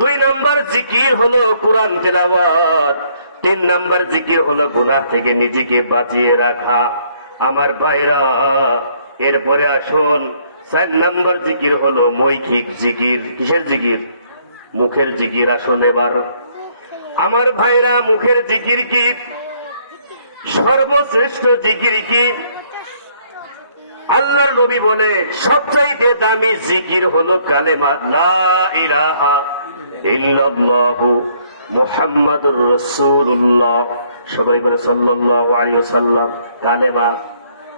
দুই নম্বর জিকির হলো কোরআন তেলাওয়াত, তিন নম্বর জিকির হলো গুনাহ থেকে নিজেকে বাঁচিয়ে রাখা। আমার ভাইরা, এরপরে আসুন চার নম্বর জিকির হলো মৌখিক জিকির। কিসের জিকির? মুখের জিকির। আসুন এবার আমার ভাইরা, মুখের জিকির কি? সর্বশ্রেষ্ঠ জিকির কি? আল্লাহর নবী বলে সবচাইতে দামি জিকির হলো কালেমা লা ইলাহা ইল্লাল্লাহু মুহাম্মাদুর রাসূলুল্লাহ। সবাই বলে সাল্লাল্লাহু আলাইহি ওয়াসাল্লাম।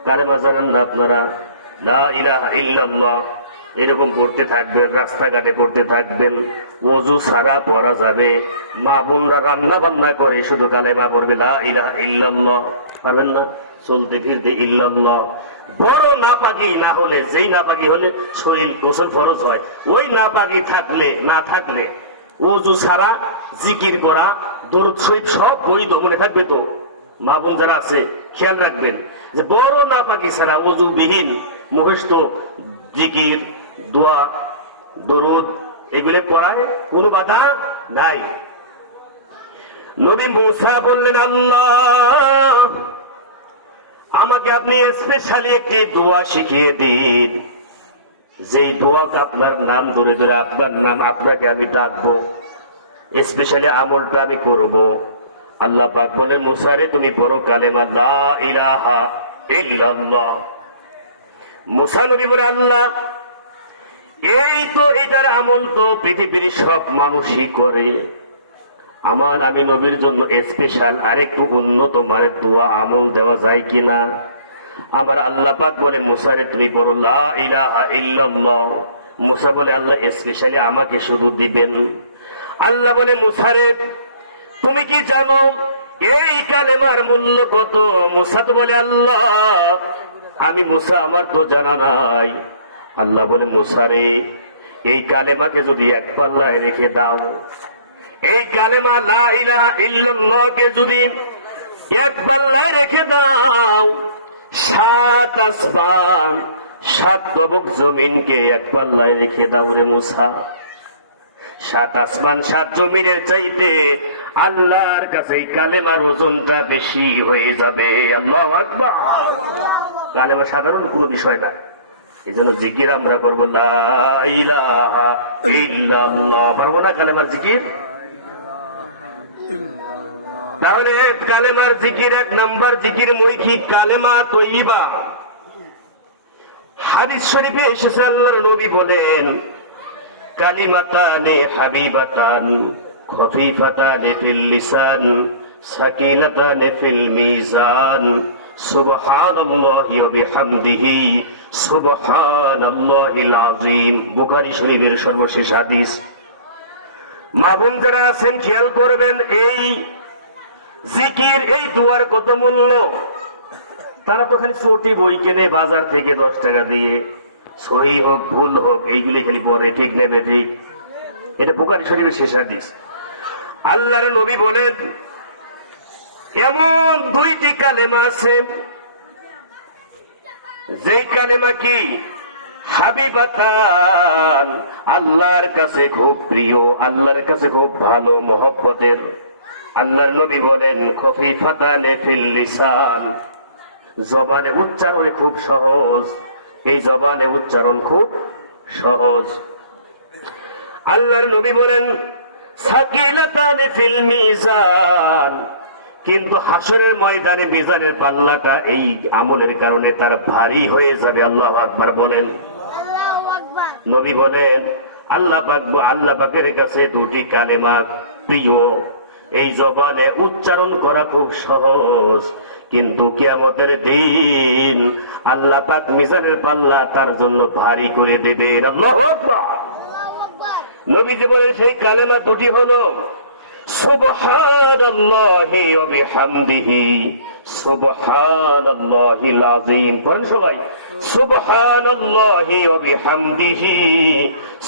কালেমা জানেন না আপনারা? লা ইলাহা ইল্লাল্লাহ এরকম করতে থাকবেন, রাস্তাঘাটে করতে থাকবেন, ওযু ছাড়া পড়া যাবে। মা বোনরা রান্না বান্না করে শুধু কালেমা পড়বে, লা ইলাহা ইল্লাল্লাহ। পারবেন না? চলতে ফিরতে ইল্লাল্লাহ। বড় নাপাকি না হলে, যেই নাপাকি হলে শরীর গোসল ফরজ হয়, ওই নাপাকি না থাকলে ওযু ছাড়া জিকির করা, দরুদ শরীফ সব বৈধ। মনে থাকবে তো? মা বোন যারা আছে খেয়াল রাখবেন যে বড় নাপাকি ছাড়া ওযু বিহীন মুখস্থ জিকির, দোয়া, দরুদ এগুলো পড়ায় কোনো বাধা নাই। নবী মুসা বললেন, আল্লাহ আমাকে আপনি স্পেশালি একটি দোয়া শিখিয়ে দিন, যেই দোয়াটা আপনার নাম ধরে ধরে আপনার নাম আপনাকে আমি ডাকবো, স্পেশালি আমলটা আমি করব। আল্লাহ পাক বলেন, মুসা রে তুমি পড়ো কালেমা লা ইলাহা ইল্লাল্লাহ। মুসা নবী বলে, আল্লাহ এই তো এটার আমল তো পৃথিবীর সব মানুষই করে, আমি নবীর জন্য স্পেশাল আরেকটু উন্নত মানের দোয়া আমল দেওয়া যায় কিনা? আমার আল্লাহ পাক বলে, মুসা রে তুমি পড়ো লা ইলাহা ইল্লাল্লাহ। মুসা বলে, আল্লাহ স্পেশালি আমাকে শুধু দিবেন। আল্লাহ বলে, মুসা রে তুমি কি জানো এই কালেমার মূল্য কত? মুসা তো বলে, আল্লাহ আমি মুসা, আমার তো জানা নাই। আল্লাহ বলে, মুসা রে এই কালেমাকে যদি এক পাল্লায় রেখে দাও, এই কালেমা লা ইলাহা ইল্লাল্লাহকে যদি এক পাল্লায় রেখে দাও, 7 আসমান 7 তবক জমিনকে এক পাল্লায় রেখে দাও রে মুসা, 7 আসমান 7 জমিনের চাইতে আল্লাহর কাছে এই কালেমার ওজনটা বেশি হয়ে যাবে। আল্লাহু আকবার। কালেমা সাধারণ কোনো বিষয় না, এই জন্য জিকির আমরা করবো লা ইলাহা ইল্লাল্লাহ। পারবো না কালেমার জিকির? তাহলে কালেমার জিকির, এক নাম্বার জিকির মৌখিক কালেমা তৈয়বা। হাদিস শরীফে এসেছে আল্লাহর নবী বলেন, কালিমাতানে হাবিবাতান খফিফাতান ফিল লিসান সাকিনাতান ফিল মিজান সুবহানাল্লাহি ওয়া বিহামদিহি সুবহানাল্লাহিল আযীম। বুখারী শরীফের সর্বশেষ হাদিস। মা বোন যারা আছেন খেয়াল করবেন, এই জিকির, এই দুয়ার কত মূল্য। তারা তো খালি ছোটি বই কেনে বাজার থেকে 10 টাকা দিয়ে, সহি হোক ভুল হোক এইগুলি খালি পরে, ঠিক নেবে ঠিক। এটা বুখারী শরীফের শেষ হাদিস। আল্লাহর নবী বলেন, এমন 2টি কালেমা আছে যেই কালেমা কি হাবিবাতান, আল্লাহর কাছে খুব প্রিয়, আল্লাহর কাছে খুব ভালো মহব্বতের। আল্লাহর নবী বলেন খফিফাতান ফিল লিসান, জবানে উচ্চারণ খুব সহজ, এই জবানে উচ্চারণ খুব সহজ। আল্লাহর নবী বলেন সাকিলাতান ফিল মিজান, কিন্তু হাসরের ময়দানে মিজানের পাল্লাটা এই আমলের কারণে তার ভারী হয়ে যাবে। আল্লাহু আকবার বলেন। আল্লাহু আকবার। নবী বলেন আল্লাহ পাকের কাছে 2টি কালেমা প্রিয়, এই জবানে উচ্চারণ করা খুব সহজ, কিন্তু কিয়ামতের দিন আল্লাহ পাক মিজানের পাল্লা তার জন্য ভারী করে দেবেন। আল্লাহু আকবার। আল্লাহু আকবার। নবীজি বলেন সেই কালেমা 2টি হলো সুবহানাল্লাহি ওয়া বিহামদিহি সুবহানাল্লাহিল আযীম। পড়েন সবাই, সুবহানাল্লাহি ওয়া বিহামদিহি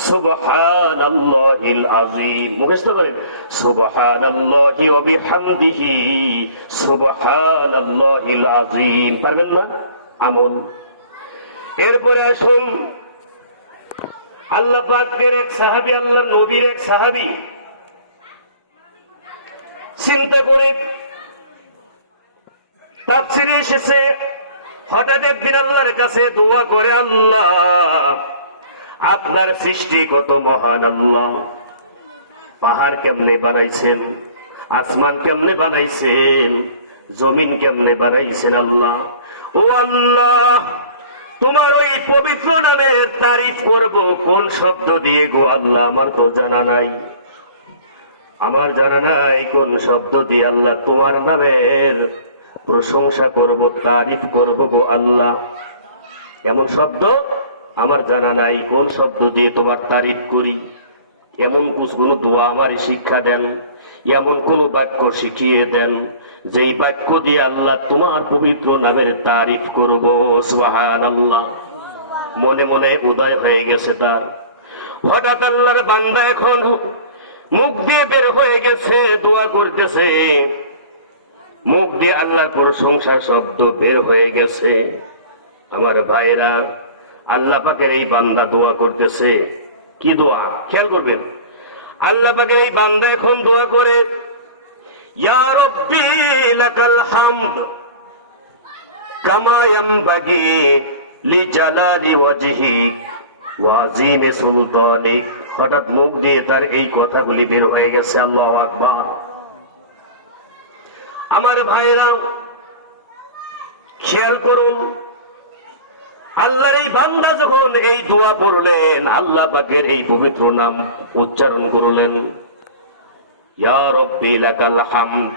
সুবহানাল্লাহিল আযীম। মুখস্থ করেন, সুবহানাল্লাহি ওয়া বিহামদিহি সুবহানাল্লাহিল আযীম। পারবেন না? আমল। এরপরে আসুন, আল্লাহ পাকের এক সাহাবী, আল্লাহ নবীর এক সাহাবী চিন্তা করে তাফসীরে এসেছে, হঠাৎ একদিন আল্লাহর কাছে দোয়া করে, আল্লাহ আপনার সৃষ্টি কত মহান, আল্লাহ পাহাড় কেমনে বানাইছেন, আসমান কেমনে বানাইছেন, জমিন কেমনে বানাইছেন, আল্লাহ ও আল্লাহ তোমার ওই পবিত্র নামের তারিফ করব কোন শব্দ দিয়ে গো আল্লাহ, আমার তো জানা নাই, আমার জানা নাই কোন শব্দ দিয়ে আল্লাহ তোমার নামের প্রশংসা করব, তারিফ করব গো আল্লাহ। এমন শব্দ আমার জানা নাই, কোন শব্দ দিয়ে তোমার তারিফ করি। এমন কোন দোয়া আমার শিক্ষা দেন, এমন কোন বাক্য শিখিয়ে দেন যেই বাক্য দিয়ে আল্লাহ তোমার পবিত্র নামের তারিফ করব। সুবহানাল্লাহ। মনে মনে উদয় হয়ে গেছে তার। হঠাৎ আল্লাহর বান্দা এখন মুখ দিয়ে বের হয়ে গেছে, দোয়া করতেছে, মুখ দিয়ে আল্লাহর প্রশংসার শব্দ বের হয়ে গেছে। আমার ভাইরা, আল্লাহ পাকের এই বান্দা দোয়া করতেছে, কি দোয়া খেয়াল করবেন। আল্লাহ পাকের এই বান্দা এখন দোয়া করে, ইয়া রাব্বি লাকাল হামদ কামা ইয়ানবাগি লিজালালি ওয়াজহিক ওয়া আযীমি সুলতানিক। হঠাৎ মুখ দিয়ে তার এই কথাগুলি বের হয়ে গেছে। আল্লাহু আকবার। আমার ভাইরা খেয়াল করুন, আল্লাহর এই বান্দা যখন এই দোয়া পড়লেন, আল্লাহ পাকের এই পবিত্র নাম উচ্চারণ করলেন, ইয়া রাব্বি লাকাল হামদ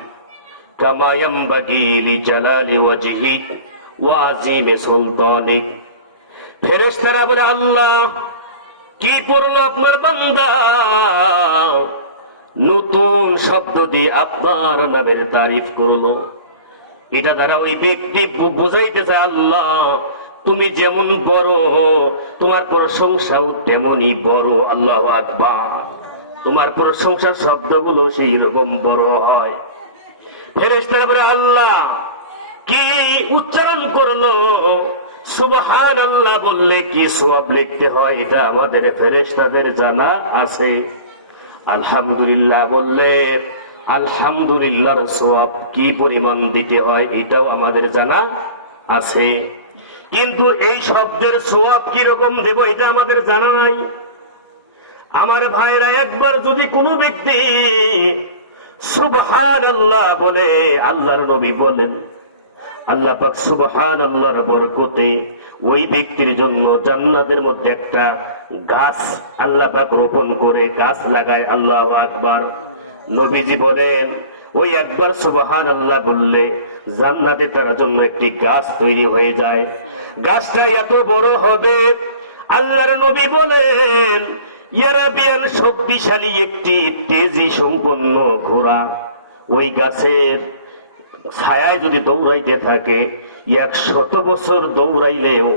কামা ইয়ানবাগি লিজালালি ওয়াজহিক ওয়া আযীমি সুলতানিক। ফেরেশতারা বলে, আল্লাহ কি পড়লো আপনার বান্দা? নতুন শব্দ দিয়ে আপনার নামের তারিফ করলো। এটা দ্বারা ওই ব্যক্তি বুঝাইতে চায়, আল্লাহ তুমি যেমন বড়, তোমার প্রশংসাও তেমনই বড়। আল্লাহু আকবার। তোমার প্রশংসার শব্দগুলো সেই রকম বড় হয়। ফেরেশতারা বলে, আল্লাহ কি উচ্চারণ করলো? সুবহানাল্লাহ বললে কি সওয়াব লিখতে হয় এটা আমাদের ফেরেশতাদের জানা আছে। আলহামদুলিল্লাহ বললে আলহামদুলিল্লাহর সওয়াব কি পরিমাণ দিতে হয় এটাও আমাদের জানা আছে, কিন্তু এই শব্দের সওয়াব কি রকম দেব এটা আমাদের জানা নাই। আমার ভাইরা, একবার যদি কোনো ব্যক্তি সুবহানাল্লাহ বলে, আল্লাহর নবী বলেন, আল্লাহ পাক সুবহানাল্লাহর বরকতে ওই ব্যক্তির জন্য জান্নাতের মধ্যে একটা গাছ আল্লাহ পাক রোপণ করে গাছ লাগায়। আল্লাহু আকবার। নবীজি বলেন ওই একবার সুবহানাল্লাহ বললে জান্নাতে তার জন্য একটি গাছ তৈরি হয়ে যায়। গাছটা এত বড় হবে, আল্লাহর নবী বলেন ইয়ারাবিয়ান শক্তিশালী একটি তেজি সম্পন্ন ঘোড়া ওই গাছের ছায়ায় যদি দৌড়াইতে থাকে 100 বছর দৌড়াইলেও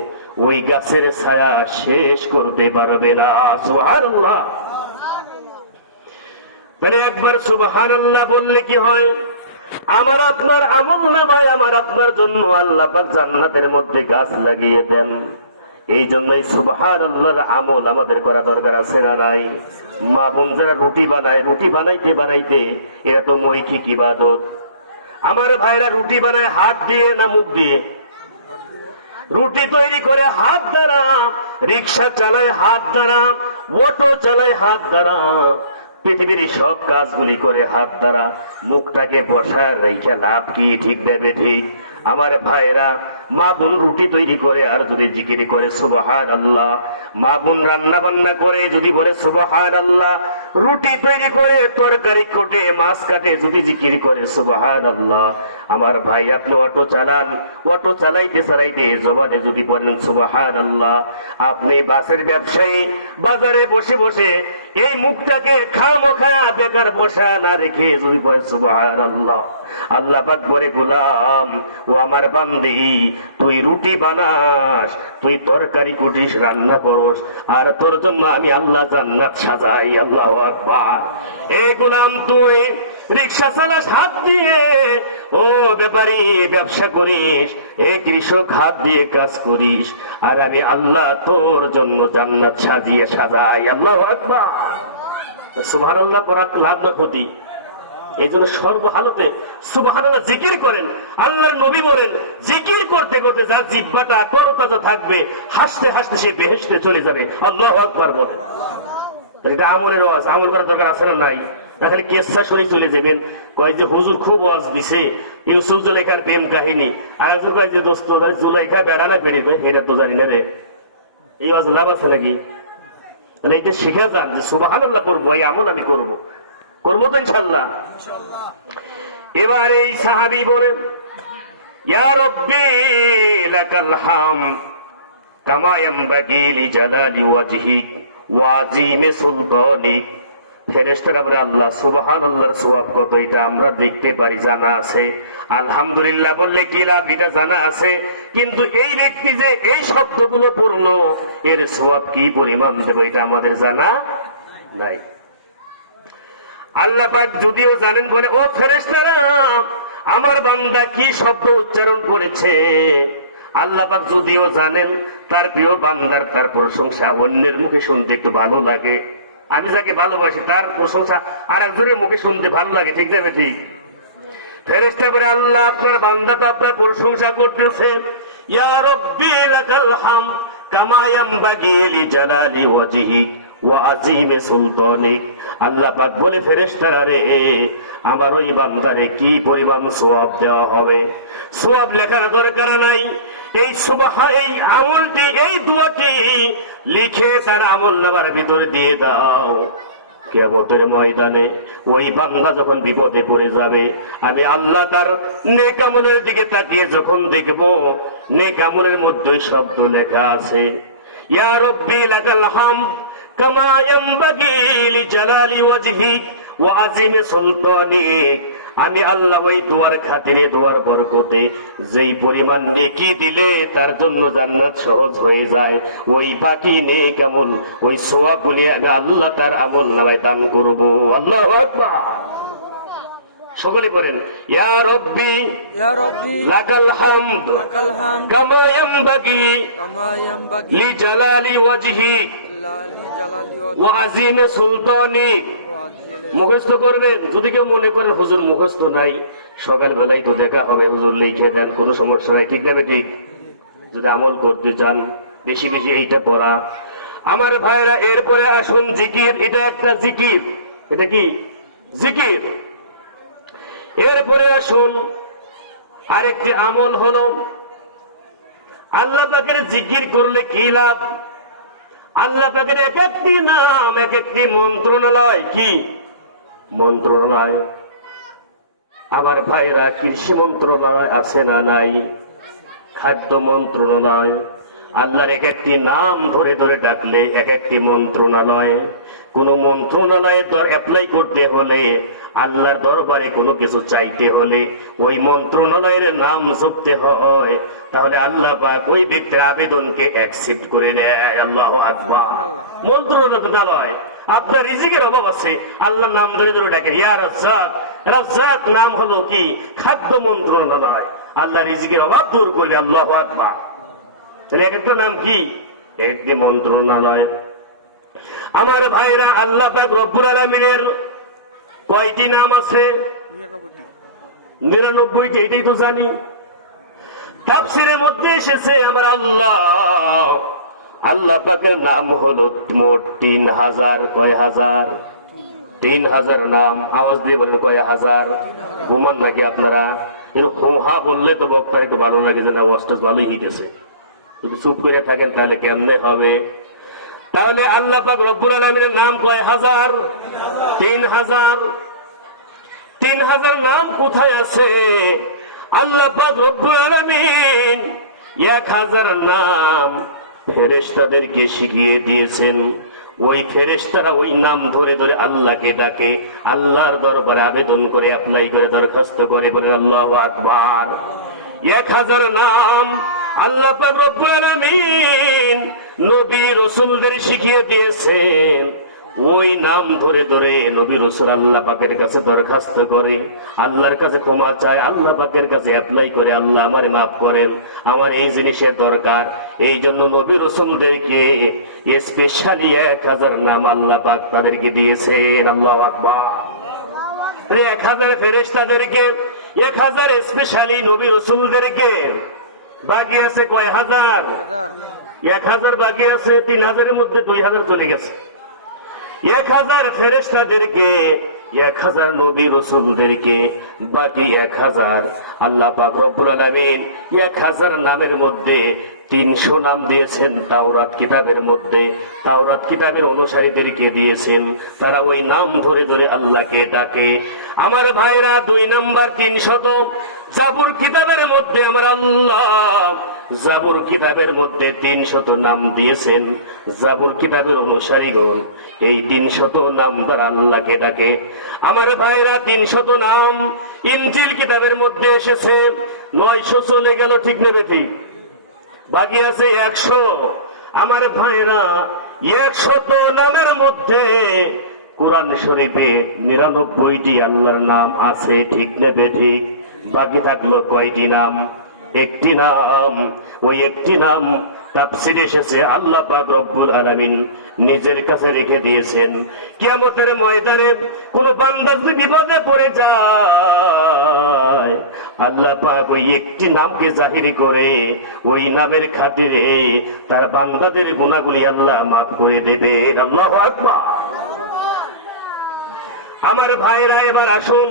ওই গাছের ছায়া শেষ করতে পারবে না। সুবহানাল্লাহ। মানে একবার সুবহানাল্লাহ বললে কি হয়, আমার আপনার আমল নামায় আমার আপনার জন্য আল্লাহ পাক জান্নাতের মধ্যে গাছ লাগিয়ে দেন। এই জন্যই সুবহানাল্লাহর আমল আমাদের করা দরকার আছে না নাই? মা বোন যারা রুটি বানায়, রুটি বানাইতে বানাইতে এটা তো মৌখিক ইবাদত। আমার ভাইরা রুটি বানায় হাত দিয়ে না মুখ দিয়ে? রুটি তৈরি করে হাত দ্বারা, রিক্সা চালায় হাত দ্বারা, অটো চালায় হাত দ্বারা, পৃথিবীর সব কাজগুলি করে হাত দ্বারা। মুখটাকে বসার রেখে লাভ কি? ঠিক দেবে ঠিক? আমার ভাইরা মা বোন রুটি তৈরি করে আর যদি জিকির করে সুবহানাল্লাহ, মা বোন রান্না বান্না করে যদি বলে সুবহানাল্লাহ, রুটি তৈরি করে তরকারি কোটে মাছ কাটে যদি জিকির করে সুবহানাল্লাহ। আমার ভাই আপনি অটো চালান, অটো চালাইতে চালাইতে জবানে যদি বলেন সুবহানাল্লাহ। আপনি বাসের ব্যবসায়ী, বাজারে বসে বসে এই মুখটাকে খামোখা বেকার বসা না রেখে যদি বলেন সুবহানাল্লাহ, আল্লাহ পাক বলে গোলাম ও আমার বান্দি তুই রুটি বানাস, তুই তরকারি কুটিস, রান্না করস, আর তোর জন্য আমি আল্লাহ জান্নাত সাজাই। আল্লাহু আকবার। এ গোলাম তুই রিক্সা চালাস হাত দিয়ে, ও ব্যাপারী ব্যবসা করিস, এ কৃষক হাত দিয়ে কাজ করিস, আর আমি আল্লাহ তোর জন্য জান্নাত সাজিয়ে সাজাই। আল্লাহু আকবার। সুবহানাল্লাহ পড়া লাভ না ক্ষতি? এই জন্য সর্বহালতে সুবহানাল্লাহ জিকির করেন। আল্লাহর নবী বলেন জিকির করতে করতে যার জিহ্বাটা তরতাজা থাকবে, হাসতে হাসতে সে বেহেশতে চলে যাবে। আল্লাহু আকবার বলেন। এটা আমলের ওয়াজ, আমল করার দরকার আছে না নাই? খালি কেসা শুনে চলে যাবেন, কয় যে হুজুর খুব ওয়াজ দিছে ইউসুফ জুলাইখার প্রেম কাহিনী, আর একজন কয় যে দোস্ত জুলাইখা বেড়া না বেড়ে, এটা তো জানি না রে। এই ওয়াজ লাভ আছে নাকি? তাহলে এটা শিখে যান যে সুবহানাল্লাহ করবো, এই আমল আমি করবো, করবো তো ইনশাআল্লাহ। এবার এই সাহাবী বলেন ইয়া রাব্বি লাকাল হামদ কামা ইয়ানবাগি লিজালালি ওয়াজহিক ওয়া আযীমি সুলতানিক। ফেরেশতারা বলে আল্লাহ সুবহানাল্লাহর সওয়াব কত এটা আমরা দেখতে পারি, জানা আছে। আলহামদুলিল্লাহ বললে কি লাভ এটা জানা আছে, কিন্তু এই ব্যক্তি যে এই শব্দগুলো পড়লো এর সওয়াব কি পরিমাণ দেবে এটা আমাদের জানা নাই। আল্লাহ পাক যদিও জানেন বলে ও ফেরেশতারা আমার বান্দা কি শব্দ উচ্চারণ করেছে, আল্লাহ পাক যদিও জানেন তার প্রিয় বান্দার তার প্রশংসা অন্যের মুখে শুনতে একটু ভালো লাগে। আমি যাকে ভালোবাসি তার প্রশংসা আর একজনের মুখে শুনতে ভালো লাগে, ঠিক না ঠিক? ফেরেশতা বলে আল্লাহ আপনার বান্দা তো আপনার প্রশংসা করতেছেন, ইয়া রাব্বি লাকাল হামদ কামা ইয়ানবাগি লিজালালি ওয়াজহিক ওয়া আযীমি সুলতানিক। আল্লাহ পাক বলে ফেরেশতারা রে আমার ওই বান্দারে কি পরিমাণ সওয়াব দেওয়া হবে, সওয়াব লেখার দরকার নাই। এই এই আমলটি, এই দোয়াটি লিখে তার আমল নামার ভিতরে দিয়ে দাও। কিয়ামতের ময়দানে ওই বান্দা যখন বিপদে পড়ে যাবে, আমি আল্লাহ তার নেক আমলের দিকে তাকিয়ে যখন দেখবো নেক আমলের মধ্যে শব্দ লেখা আছে ইয়া রাব্বি লাকাল হামদ কামা ইয়ানবাগি লিজালালি ওয়াজহিক ওয়া আযীমি সুলতানিক। আমি আল্লাহ ওই দোয়ার খাতিরে, দোয়ার বরকতে যেই পরিমাণ নেকি দিলে তার জন্য জান্নাত সহজ হয়ে যায়, ওই বাকি নেক আমল ওই সওয়াব বলে আমি আল্লাহ তার আমল নামায় দান করব। আল্লাহু আকবার। সকলে বলেন ইয়া রাব্বি লাকাল হামদ কামা ইয়ানবাগি লিজালালি ওয়াজহিক ওয়া আযীমি সুলতানিক। মুখস্থ করবেন। যদি কেউ মনে করেন হুজুর মুখস্থ নাই, সকাল বেলায় তো দেখা হবে, হুজুর লিখে দেন, কোনো সমস্যা নাই, ঠিক না ঠিক? যদি আমল করতে চান বেশি বেশি এইটা পড়া। আমার ভাইরা এরপরে আসুন জিকির, এটা একটা জিকির। এটা কি জিকির? এরপরে আসুন আরেকটি আমল হলো আল্লাহ পাকের জিকির করলে কি লাভ। আল্লাহ পাকের এক একটি নাম, এক একটি মন্ত্রণালয়, কি মন্ত্রণালয়, আমার ভাইরা কৃষি মন্ত্রণালয় আছে না নাই, খাদ্য মন্ত্রণালয়, আল্লাহর এক একটি নাম ধরে ধরে ডাকলে এক একটি মন্ত্রণালয়। কোন মন্ত্রণালয়ে অ্যাপ্লাই করতে হলে, আল্লাহর দরবারে কোনো কিছু চাইতে হলে ওই মন্ত্রণালয়ের নাম জপতে হয়, তাহলে আল্লাহ পাক ওই ব্যক্তির আবেদনকে অ্যাকসেপ্ট করে নেয়। আল্লাহু আকবার। মন্ত্রণালয়, আপনার রিজিকের অভাব আছে, আল্লাহর নাম ধরে ধরে ডাকেন, ইয়া রাজ্জাক। রাজ্জাক নাম হলো কি? খাদ্য মন্ত্রণালয়। আল্লাহ রিজিকের অভাব দূর করবে। আল্লাহু আকবার। তাহলে এক একটা নাম কি? একটি মন্ত্রণালয়। আমার ভাইরা, আল্লাহ পাক রব্বুল আলামিনের কয়টি নাম আছে? 99টি, এটাই তো জানি। তাফসীরের মধ্যে এসেছে আমার আল্লাহ পাকের নাম হলো মোট 3000। কয় হাজার? 3000 নাম। আওয়াজ দিয়ে বলেন কয় হাজার? ঘুমান নাকি আপনারা? এরকম হা বললে তো বক্তার একটু ভালো লাগে, যে না ওয়াজটা ভালোই হিটেছে। যদি চুপ করে থাকেন তাহলে কেমনে হবে? তাহলে আল্লাহ পাক রব্বুল আলামিনের নাম কয় হাজার? 3000। 3000 নাম কোথায় আছে? আল্লাহ পাক রব্বুল আলামিন 1000 নাম ফেরেশতাদেরকে শিখিয়ে দিয়েছেন। ওই ফেরেশতারা ওই নাম ধরে ধরে আল্লাহকে ডাকে, আল্লাহর দরবারে আবেদন করে, অ্যাপ্লাই করে, দরখাস্ত করে। বলেন আল্লাহু আকবার। 1000 নাম আল্লাহ পাক রব্বুল আলামিন নবী রাসূলদের শিখিয়ে দিয়েছেন। ওই নাম ধরে ধরে নবী রাসূল আল্লাহ পাকের কাছে দরখাস্ত করে, আল্লাহর কাছে ক্ষমা চায়, আল্লাহ পাকের কাছে অ্যাপ্লাই করে, আল্লাহ আমারে মাফ করেন, আমার এই জিনিসের দরকার। এই জন্য নবী রাসূলদেরকে স্পেশালি 1000 নাম আল্লাহ পাক তাদেরকে দিয়েছেন। আল্লাহু আকবার। 1000 ফেরেশতাদেরকে, 1000 স্পেশালি নবী রাসূলদেরকে। বাকি আছে কয় হাজার? 1000 বাকি আছে। 3000-এর মধ্যে 2000 চলে গেছে। 1000 ফেরেশতাদেরকে, 1000 নবী রাসূলদেরকে, বাকি 1000 আল্লাহ পাক রব্বুল আলামিন 1000 নামের মধ্যে 300 নাম দিয়েছেন তাওরাত কিতাবের মধ্যে। তাওরাত কিতাবের অনুসারীদেরকে দিয়েছেন, তারা ওই নাম ধরে ধরে আল্লাহকে ডাকে। আমার ভাইরা, 2 নাম্বার 300 জাবুর কিতাবের মধ্যে আমার আল্লাহ জাবুর কিতাবের মধ্যে 300 নাম দিয়েছেন। জাবুর কিতাবের অনুসারীগণ এই 300 নাম দ্বারা আল্লাহকে ডাকে। আমার ভাইরা, 300 নাম ইনজিল কিতাবের মধ্যে এসেছে। 900 চলে গেল, ঠিক না বেঠিক? বাকি আছে 100। আমার ভাইরা, 100 নামের মধ্যে কোরআন শরীফে 99টি আল্লাহর নাম আছে, ঠিক না বেঠিক? বাকি থাকলো কয়টি নাম? একটি নাম। ওই একটি নাম তাফসীরে এসেছে, আল্লাহ পাক রব্বুল আলামিন নিজের কাছে রেখে দিয়েছেন। কিয়ামতের ময়দানে কোন বান্দা যদি বিপদে পড়ে যায়, আল্লাহ পাক ওই একটি নামকে জাহির করে ওই নামের খাতিরে তার বান্দাদের গুনাহগুলি আল্লাহ মাফ করে দেবেন। আল্লাহু আকবার। আমার ভাইরা, এবার আসুন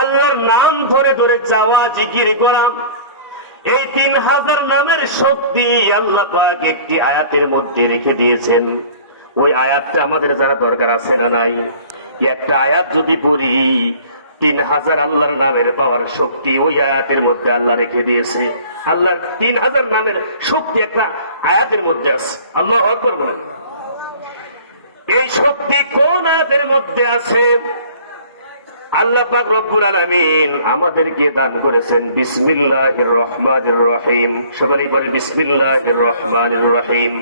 আল্লাহর নাম ধরে ধরে চাওয়া, জিকির করা। এই 3000 নামের শক্তি আল্লাহ পাক একটি আয়াতের মধ্যে রেখে দিয়েছেন। ওই আয়াতটা আমাদের যারা দরকার আছে না নাই? একটা আয়াত যদি পড়ি, 3000 আল্লাহর নামের পাওয়ার শক্তি ওই আয়াতের মধ্যে আল্লাহ রেখে দিয়েছে। আল্লাহর 3000 নামের শক্তি একটা আয়াতের মধ্যে আছে। আল্লাহু আকবার বলেন। এই শক্তি কোন আয়াতের মধ্যে আছে? আল্লাহ পাক রব্বুল আলামিন আমাদেরকে দান করেছেন বিসমিল্লাহির রহমানির রহিম। সবাই বলে বিসমিল্লাহির রহমানির রহিম।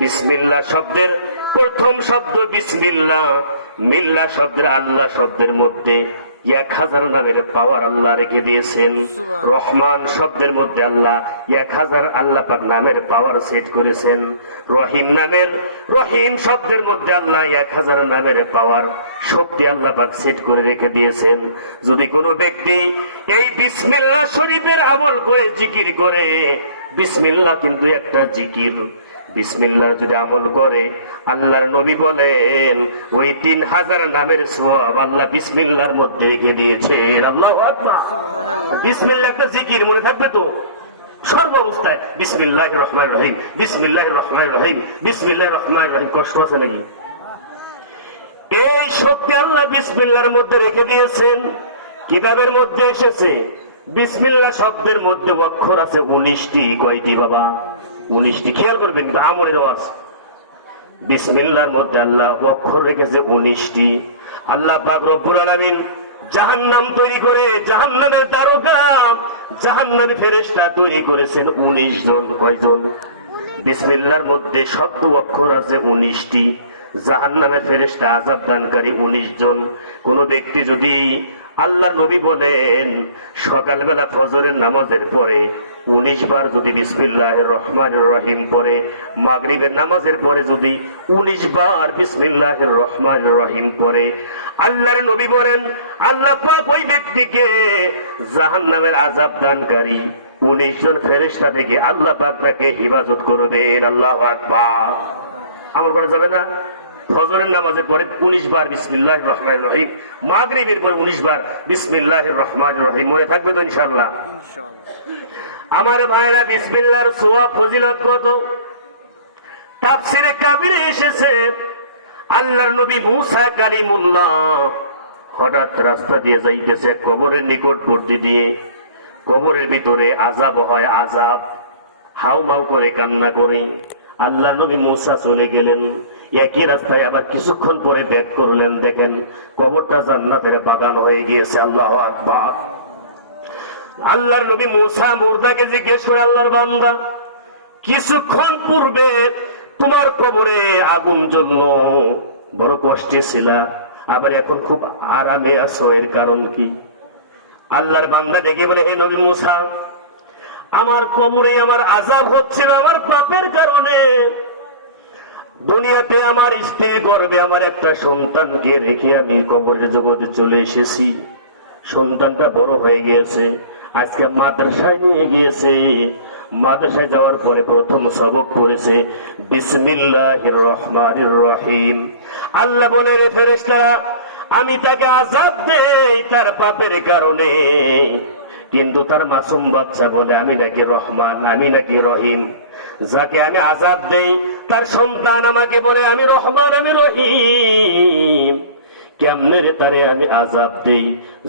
বিসমিল্লাহ শব্দের প্রথম শব্দ বিসমিল্লাহ। মিল্লাহ শব্দের, আল্লাহ শব্দের মধ্যে 1000 নামের পাওয়ার আল্লাহ রেখে দিয়েছেন। রহমান শব্দের মধ্যে আল্লাহ 1000 আল্লাহ পাক নামের পাওয়ার সেট করেছেন। রহিম শব্দের মধ্যে আল্লাহ 1000 নামের পাওয়ার শক্তি আল্লাহ পাক সেট করে রেখে দিয়েছেন। যদি কোনো ব্যক্তি এই বিসমিল্লাহ শরীফের আমল করে, জিকির করে, বিসমিল্লাহ কিন্তু একটা জিকির, বিসমিল্লাহ যদি আমল করে, আল্লাহর নবী বলেন ওই 3000 নামের সওয়াব আল্লাহ বিসমিল্লাহর মধ্যে রেখে দিয়েছেন। আল্লাহু আকবার। বিসমিল্লাহ একটা জিকির, মনে থাকবে তো সর্ব অবস্থায় বিসমিল্লাহির রহমানির রহিম, বিসমিল্লাহির রহমানির রহিম, বিসমিল্লাহির রহমানির রহিম। কষ্ট আছে নাকি? এই শক্তি আল্লাহ বিসমিল্লাহর মধ্যে রেখে দিয়েছেন। কিতাবের মধ্যে এসেছে বিসমিল্লাহ শব্দের মধ্যে অক্ষর আছে 19টি। কয়টি বাবা? 19টি। খেয়াল করবেন, কিন্তু আমলের আওয়াজ। বিসমিল্লাহর মধ্যে আল্লাহ অক্ষর রেখেছে 19টি। আল্লাহ পাক রব্বুল আলামিন জাহান্নাম তৈরি করে, জাহান্নামের দারোগা, জাহান্নামী ফেরেশতা তৈরি করেছেন 19 জন। কয়জন? বিসমিল্লাহর মধ্যে শব্দ অক্ষর আছে 19টি। জাহান্নামের ফেরেশতা আযাব দানকারী 19 জন। কোন ব্যক্তি যদি, আল্লাহ নবী বলেন, সকালবেলা ফজরের নামাজের পরে 19 বার যদি বিসমিল্লাহির রহমানির রহিম পড়ে, মাগরিবের নামাজের পরে যদি 19 বার বিসমিল্লাহির রহমানির রহিম পড়ে, আল্লাহর নবী বলেন আল্লাহ পাক ওই ব্যক্তিকে জাহান্নামের আযাব দানকারী 19 জন ফেরেশতা থেকে আল্লাহ পাক তাকে হেফাজত করবেন। আল্লাহু আকবার। আমল করা যাবে না? ফজরের নামাজের পরে 19 বার বিসমিল্লাহির রহমানির রহিম, মাগরিবের পরে 19 বার বিসমিল্লাহির রহমানির রহিম। মনে থাকবে তো ইনশাআল্লাহ? আমার ভাইরা, বিসমিল্লাহর সওয়াব ফজিলত কত? তাফসীরে কাবীরে এসেছে আল্লাহর নবী মুসা কালিমুল্লাহ হঠাৎ রাস্তা দিয়ে যাইতেছে কবরের নিকটবর্তী দিয়ে। কবরের ভিতরে আযাব হয়, আযাব। হাউ মাউ করে কান্না করে আল্লাহ নবী মুসা চলে গেলেন। একই রাস্তায় আবার কিছুক্ষণ পরে ব্যাক করলেন, দেখেন কবরটা জান্নাতের বাগান হয়ে গিয়েছে। আল্লাহু আকবার। আল্লাহর নবী মুসা মুর্দাকে জিজ্ঞেস করে, আল্লাহর বান্দা, কিছুক্ষণ পূর্বে তোমার কবরে আগুন জ্বলল, বড় কষ্টে ছিলা, আবার এখন খুব আরামে আছো, এর কারণ কি? আল্লাহর বান্দা ডেকে বলে, হে নবী মুসা, আমার কবরে আমার আযাব হচ্ছিল আমার পাপের কারণে। দুনিয়াতে আমার স্ত্রী গর্ভে আমার একটা সন্তানকে রেখে আমি কবরের জগতে চলে এসেছি। সন্তানটা বড় হয়ে গিয়েছে, আজকে মাদ্রাসায় নিয়ে গিয়েছে। মাদ্রাসায় যাওয়ার পরে প্রথম সবক পড়েছে বিসমিল্লাহির রহমানির রহিম। আল্লাহ বলে, রে ফেরেশতারা, আমি তাকে আযাব দেই তার পাপের কারণে, কিন্তু তার মাসুম বাচ্চা বলে আমি নাকি রহমান, আমি নাকি রহিম। যাকে আমি আযাব দেই তার সন্তান আমাকে বলে আমি রহমান, আমি রহিম। কেমনে রে তারে আমি আযাব দেই?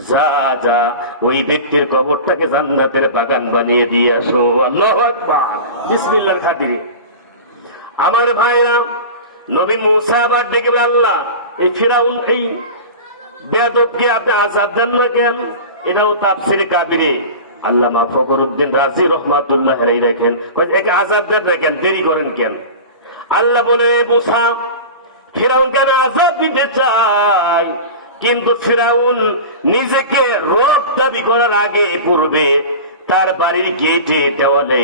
যা যা, ওই ব্যক্তির কবরটাকে জান্নাতের বাগান বানিয়ে দিয়ে আসো। আল্লাহু আকবার। বিসমিল্লাহর খাতিরে। আমার ভাইরা, নবী মুসা আবার ডেকে বলে, আল্লাহ, এই ফিরাউন, এই বেয়াদবকে আপনি আযাব দেন না কেন? এটাও তাফসীরে কাবীরে আল্লামা ফখরুদ্দিন রাজি রহমাতুল্লাহ আলাইহি লেখেন, একে আযাব দেন না কেন, দেরি করেন কেন? আল্লাহ বলে, মুসা, ফিরাউন কেন আযাব দিতে চায়, কিন্তু ফিরাউন নিজেকে রব দাবি করার আগে পূর্বে তার বাড়ির গেটে দেওয়ালে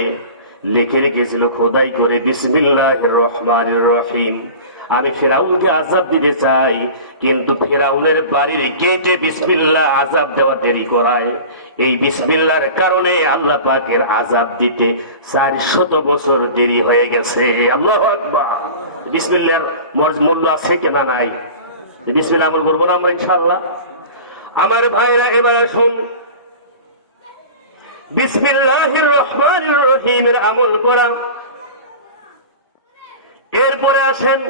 লিখে রেখেছিল খোদাই করে বিসমিল্লাহির রহমানির রহিম। আমি ফিরাউনকে আযাব দিতে চাই, কিন্তু ফিরাউনের বাড়ির গেটে বিসমিল্লাহ আযাব দেওয়া দেরি করায়। এই বিসমিল্লাহর কারণে আল্লাহ পাকের আযাব দিতে 400 বছর দেরি হয়ে গেছে। আল্লাহু আকবার। বিসমিল্লাহর মূল্য আছে কিনা নাই? বিসমিল্লাহ আমল করবো না আমরা ইনশাআল্লাহ? আমার ভাইরা, এবার আসুন বিসমিল্লাহির রহমানির রহিমের আমল করা। এরপরে আসেন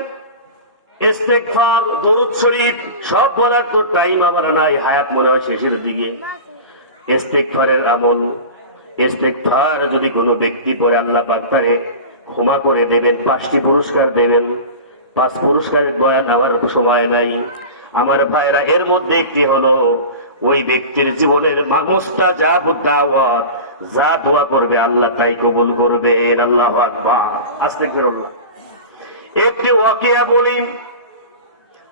ইস্তেগফার, দরুদ শরীফ, সব বলার তো টাইম আমার নাই, হায়াত মনে হয় শেষের দিকে। ইস্তেগফারের আমল, ইস্তেগফার যদি কোনো ব্যক্তি পড়ে আল্লাহ পাক তারে ক্ষমা করে দেবেন, 5টি পুরস্কার দেবেন। 5 পুরস্কারের বয়ান আমার সময় নাই। আমার ভাইরা, এর মধ্যে একটি হলো ওই ব্যক্তির জীবনের মুস্তাজাবু দাওয়াত, যা দোয়া করবে আল্লাহ তাই কবুল করবেন। আল্লাহু আকবার। আস্তাগফিরুল্লাহ। একটি ওয়াকিয়া বলি।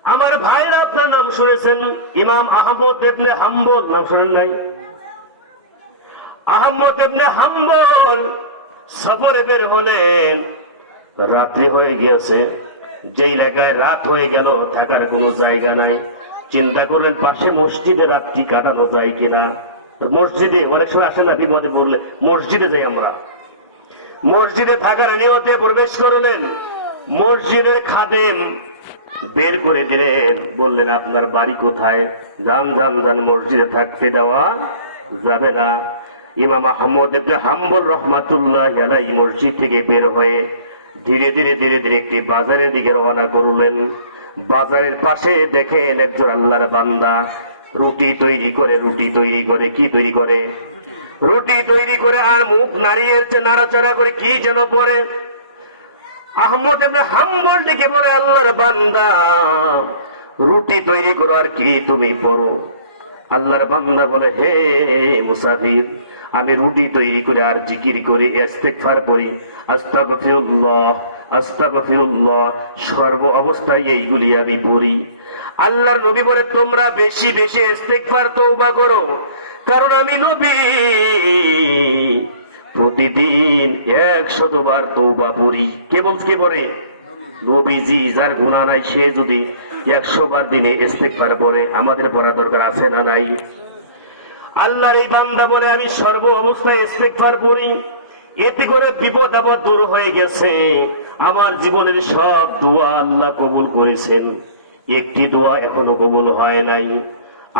আমার ভাইরা, আপনার নাম শুনেছেন ইমাম আহমদ ইবনে হাম্বল, নাম শুনেন নাই? আহমদ ইবনে হাম্বল সফরে বের হলেন, রাত্রি হয়ে গিয়েছে। যে এলাকায় রাত হয়ে গেল, থাকার কোনো জায়গা নাই। চিন্তা করলেন পাশে মসজিদে রাত্রি কাটানো যায় কিনা। মসজিদে অনেক সময় আসে না, বিপদে পড়লে মসজিদে যাই আমরা। মসজিদে থাকার নিয়তে প্রবেশ করলেন। মসজিদের খাদেম বের করে দিলেন, বললেন আপনার বাড়ি কোথায়? যান যান যান, মসজিদে থাকতে দেওয়া যাবে না। ইমাম আহমদ ইবনে হাম্বল রহমাতুল্লাহ আলাইহি মসজিদ থেকে বের হয়ে ধীরে ধীরে ধীরে ধীরে একটি বাজারের দিকে রওনা করলেন। বাজারের পাশে দেখেন একজন আল্লাহর বান্দা রুটি তৈরি করে কি তৈরি করে? রুটি তৈরি করে আর মুখ নাড়িয়ে নাড়াচাড়া করে কি যেন পড়ে। আহমদ ইবনে হাম্বল ডেকে বলে, আল্লাহর বান্দা রুটি তৈরি করো আর কি তুমি পড়ো? আল্লাহর বান্দা বলে, হে মুসাফির, আমি রুটি তৈরি করে আর জিকির করি, ইস্তিগফার করি, আস্তাগফিরুল্লাহ আস্তাগফিরুল্লাহ, সর্ব অবস্থায় এইগুলি আমি পড়ি। আল্লাহর নবী বলে, তোমরা বেশি বেশি ইস্তিগফার তওবা করো, কারণ আমি নবী প্রতিদিন 100 বার তওবা পড়ি। কে বলছে? কে পড়ে? নবীজি, যার গুনাহ নাই সে যদি 100 বার দিনে ইস্তিগফার পড়ে, আমাদের পড়া দরকার আছে না নাই? আল্লাহর এই বান্দা বলে, আমি সর্ব অবস্থায় ইস্তিগফার পড়ি, এতে করে বিপদ আপদ দূর হয়ে গেছে, আমার জীবনের সব দোয়া আল্লাহ কবুল করেছেন, একটি দোয়া এখনো কবুল হয় নাই।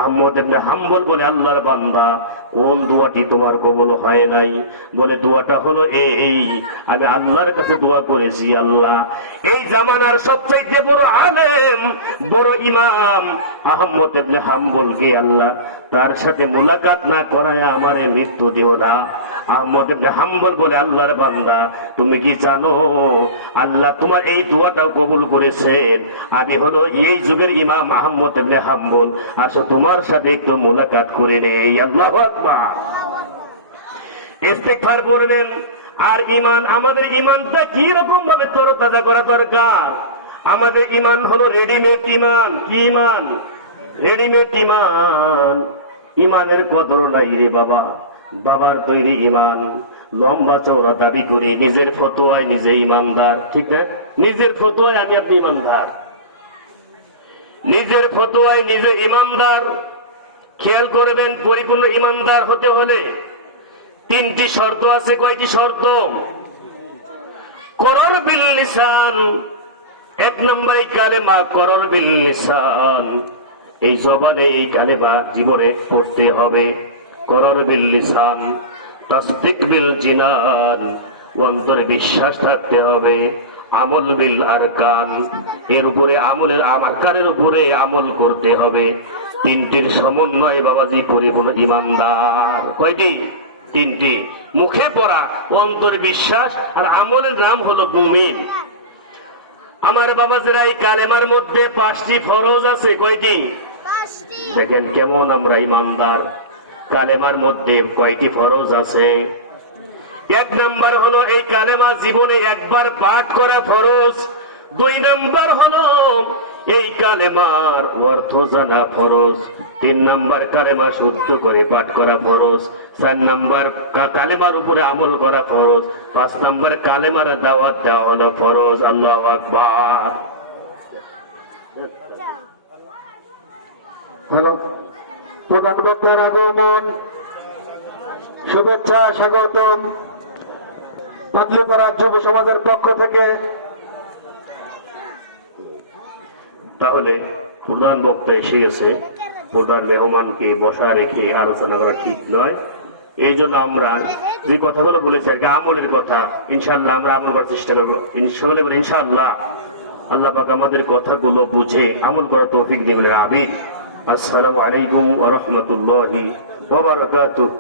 আহমদ ইবনে হাম্বল বলে, আল্লাহর বান্দা কোন দোয়াটি তোমার কবুল হয় নাই? বলে, দোয়াটা হলো এই, আমি আল্লাহর কাছে দোয়া করেছি, আল্লাহ এই জামানার সবচাইতে বড় আলেম, বড় ইমাম আহমদ ইবনে হাম্বলকে আল্লাহ তার সাথে মুলাকাত না করায় আমারে মৃত্যু দিও না। আহমদ ইবনে হাম্বল বলে, আল্লাহর বান্দা তুমি কি জানো আল্লাহ তোমার এই দোয়াটাও কবুল করেছেন? আমি হলো এই যুগের ইমাম আহমদ ইবনে হাম্বল, আসো তোমার সাথে একটু মুলাকাত করে নেই। আল্লাহু আকবার। ইস্তিগফার করবেন। আর ঈমান, আমাদের ঈমানটা কি রকম ভাবে তরতাজা করা দরকার? আমাদের ঈমান হলো রেডিমেড ঈমান। কি ঈমান? রেডিমেড ঈমান। ঈমানের কদর নাই রে বাবা, বাবার তৈরি ঈমান। লম্বা চওড়া দাবি করি, নিজের ফতোয়ায় নিজে ঈমানদার, ঠিক না? নিজের ফতোয়ায় আমি আপনি ঈমানদার, নিজের ফতোয়ায় নিজে ঈমানদার। খেয়াল করবেন, পরিপূর্ণ ঈমানদার হতে হলে 3টি শর্ত আছে। কয়টি শর্ত? করর বিল লিসান, 1 নম্বরে কালেমা করর বিল লিসান, এই জবানে এই কালেমা জীবনে পড়তে হবে। করর বিল লিসান, তাসদিক বিল জিনান, অন্তরে বিশ্বাস থাকতে হবে। আমল বিল আরকান, এর উপরে আমলের আরকানের উপরে আমল করতে হবে। 3টির সমন্বয় বাবাজি পরিপূর্ণ ঈমানদার। কয়টি? 3টি। মুখে পড়া, অন্তরে বিশ্বাস, আর আমলের নাম হলো মুমিন। আমার বাবাজিরা, এই কালেমার মধ্যে 5টি ফরজ আছে। কয়টি? 5টি। দেখেন কেমন আমরা ঈমানদার। কালেমার মধ্যে কয়টি ফরজ আছে? 1 নাম্বার হলো এই কালেমা জীবনে একবার পাঠ করা ফরজ। 2 নাম্বার হলো এই কালেমার অর্থ জানা ফরজ। 3 নাম্বার কালেমা শুদ্ধ করে পাঠ করা ফরজ। 4 নাম্বার কালেমার উপরে আমল করা ফরজ। 5 নাম্বার কালেমার দাওয়াত দেওয়া হলো ফরজ। আল্লাহু আকবার। হ্যালো, প্রধান বক্তার আগমন, শুভেচ্ছা, স্বাগতম পাতলুপাড়া যুব সমাজের পক্ষ থেকে। তাহলে প্রধান বক্তা এসে গেছে, প্রধান মেহমানকে বসা রেখে আলোচনা করা ঠিক নয়। এই জন্য আমরা যে কথাগুলো বলেছি আর কি, আমলের কথা, ইনশাআল্লাহ আমরা আমল করার চেষ্টা করবো। ইনশাআল্লাহ আল্লাহ পাক আমাদের কথাগুলো বুঝে আমল করার তৌফিক দিবেন। আমিন। আসসালামু আলাইকুম ওয়া রাহমাতুল্লাহি ওয়া বারাকাতুহু।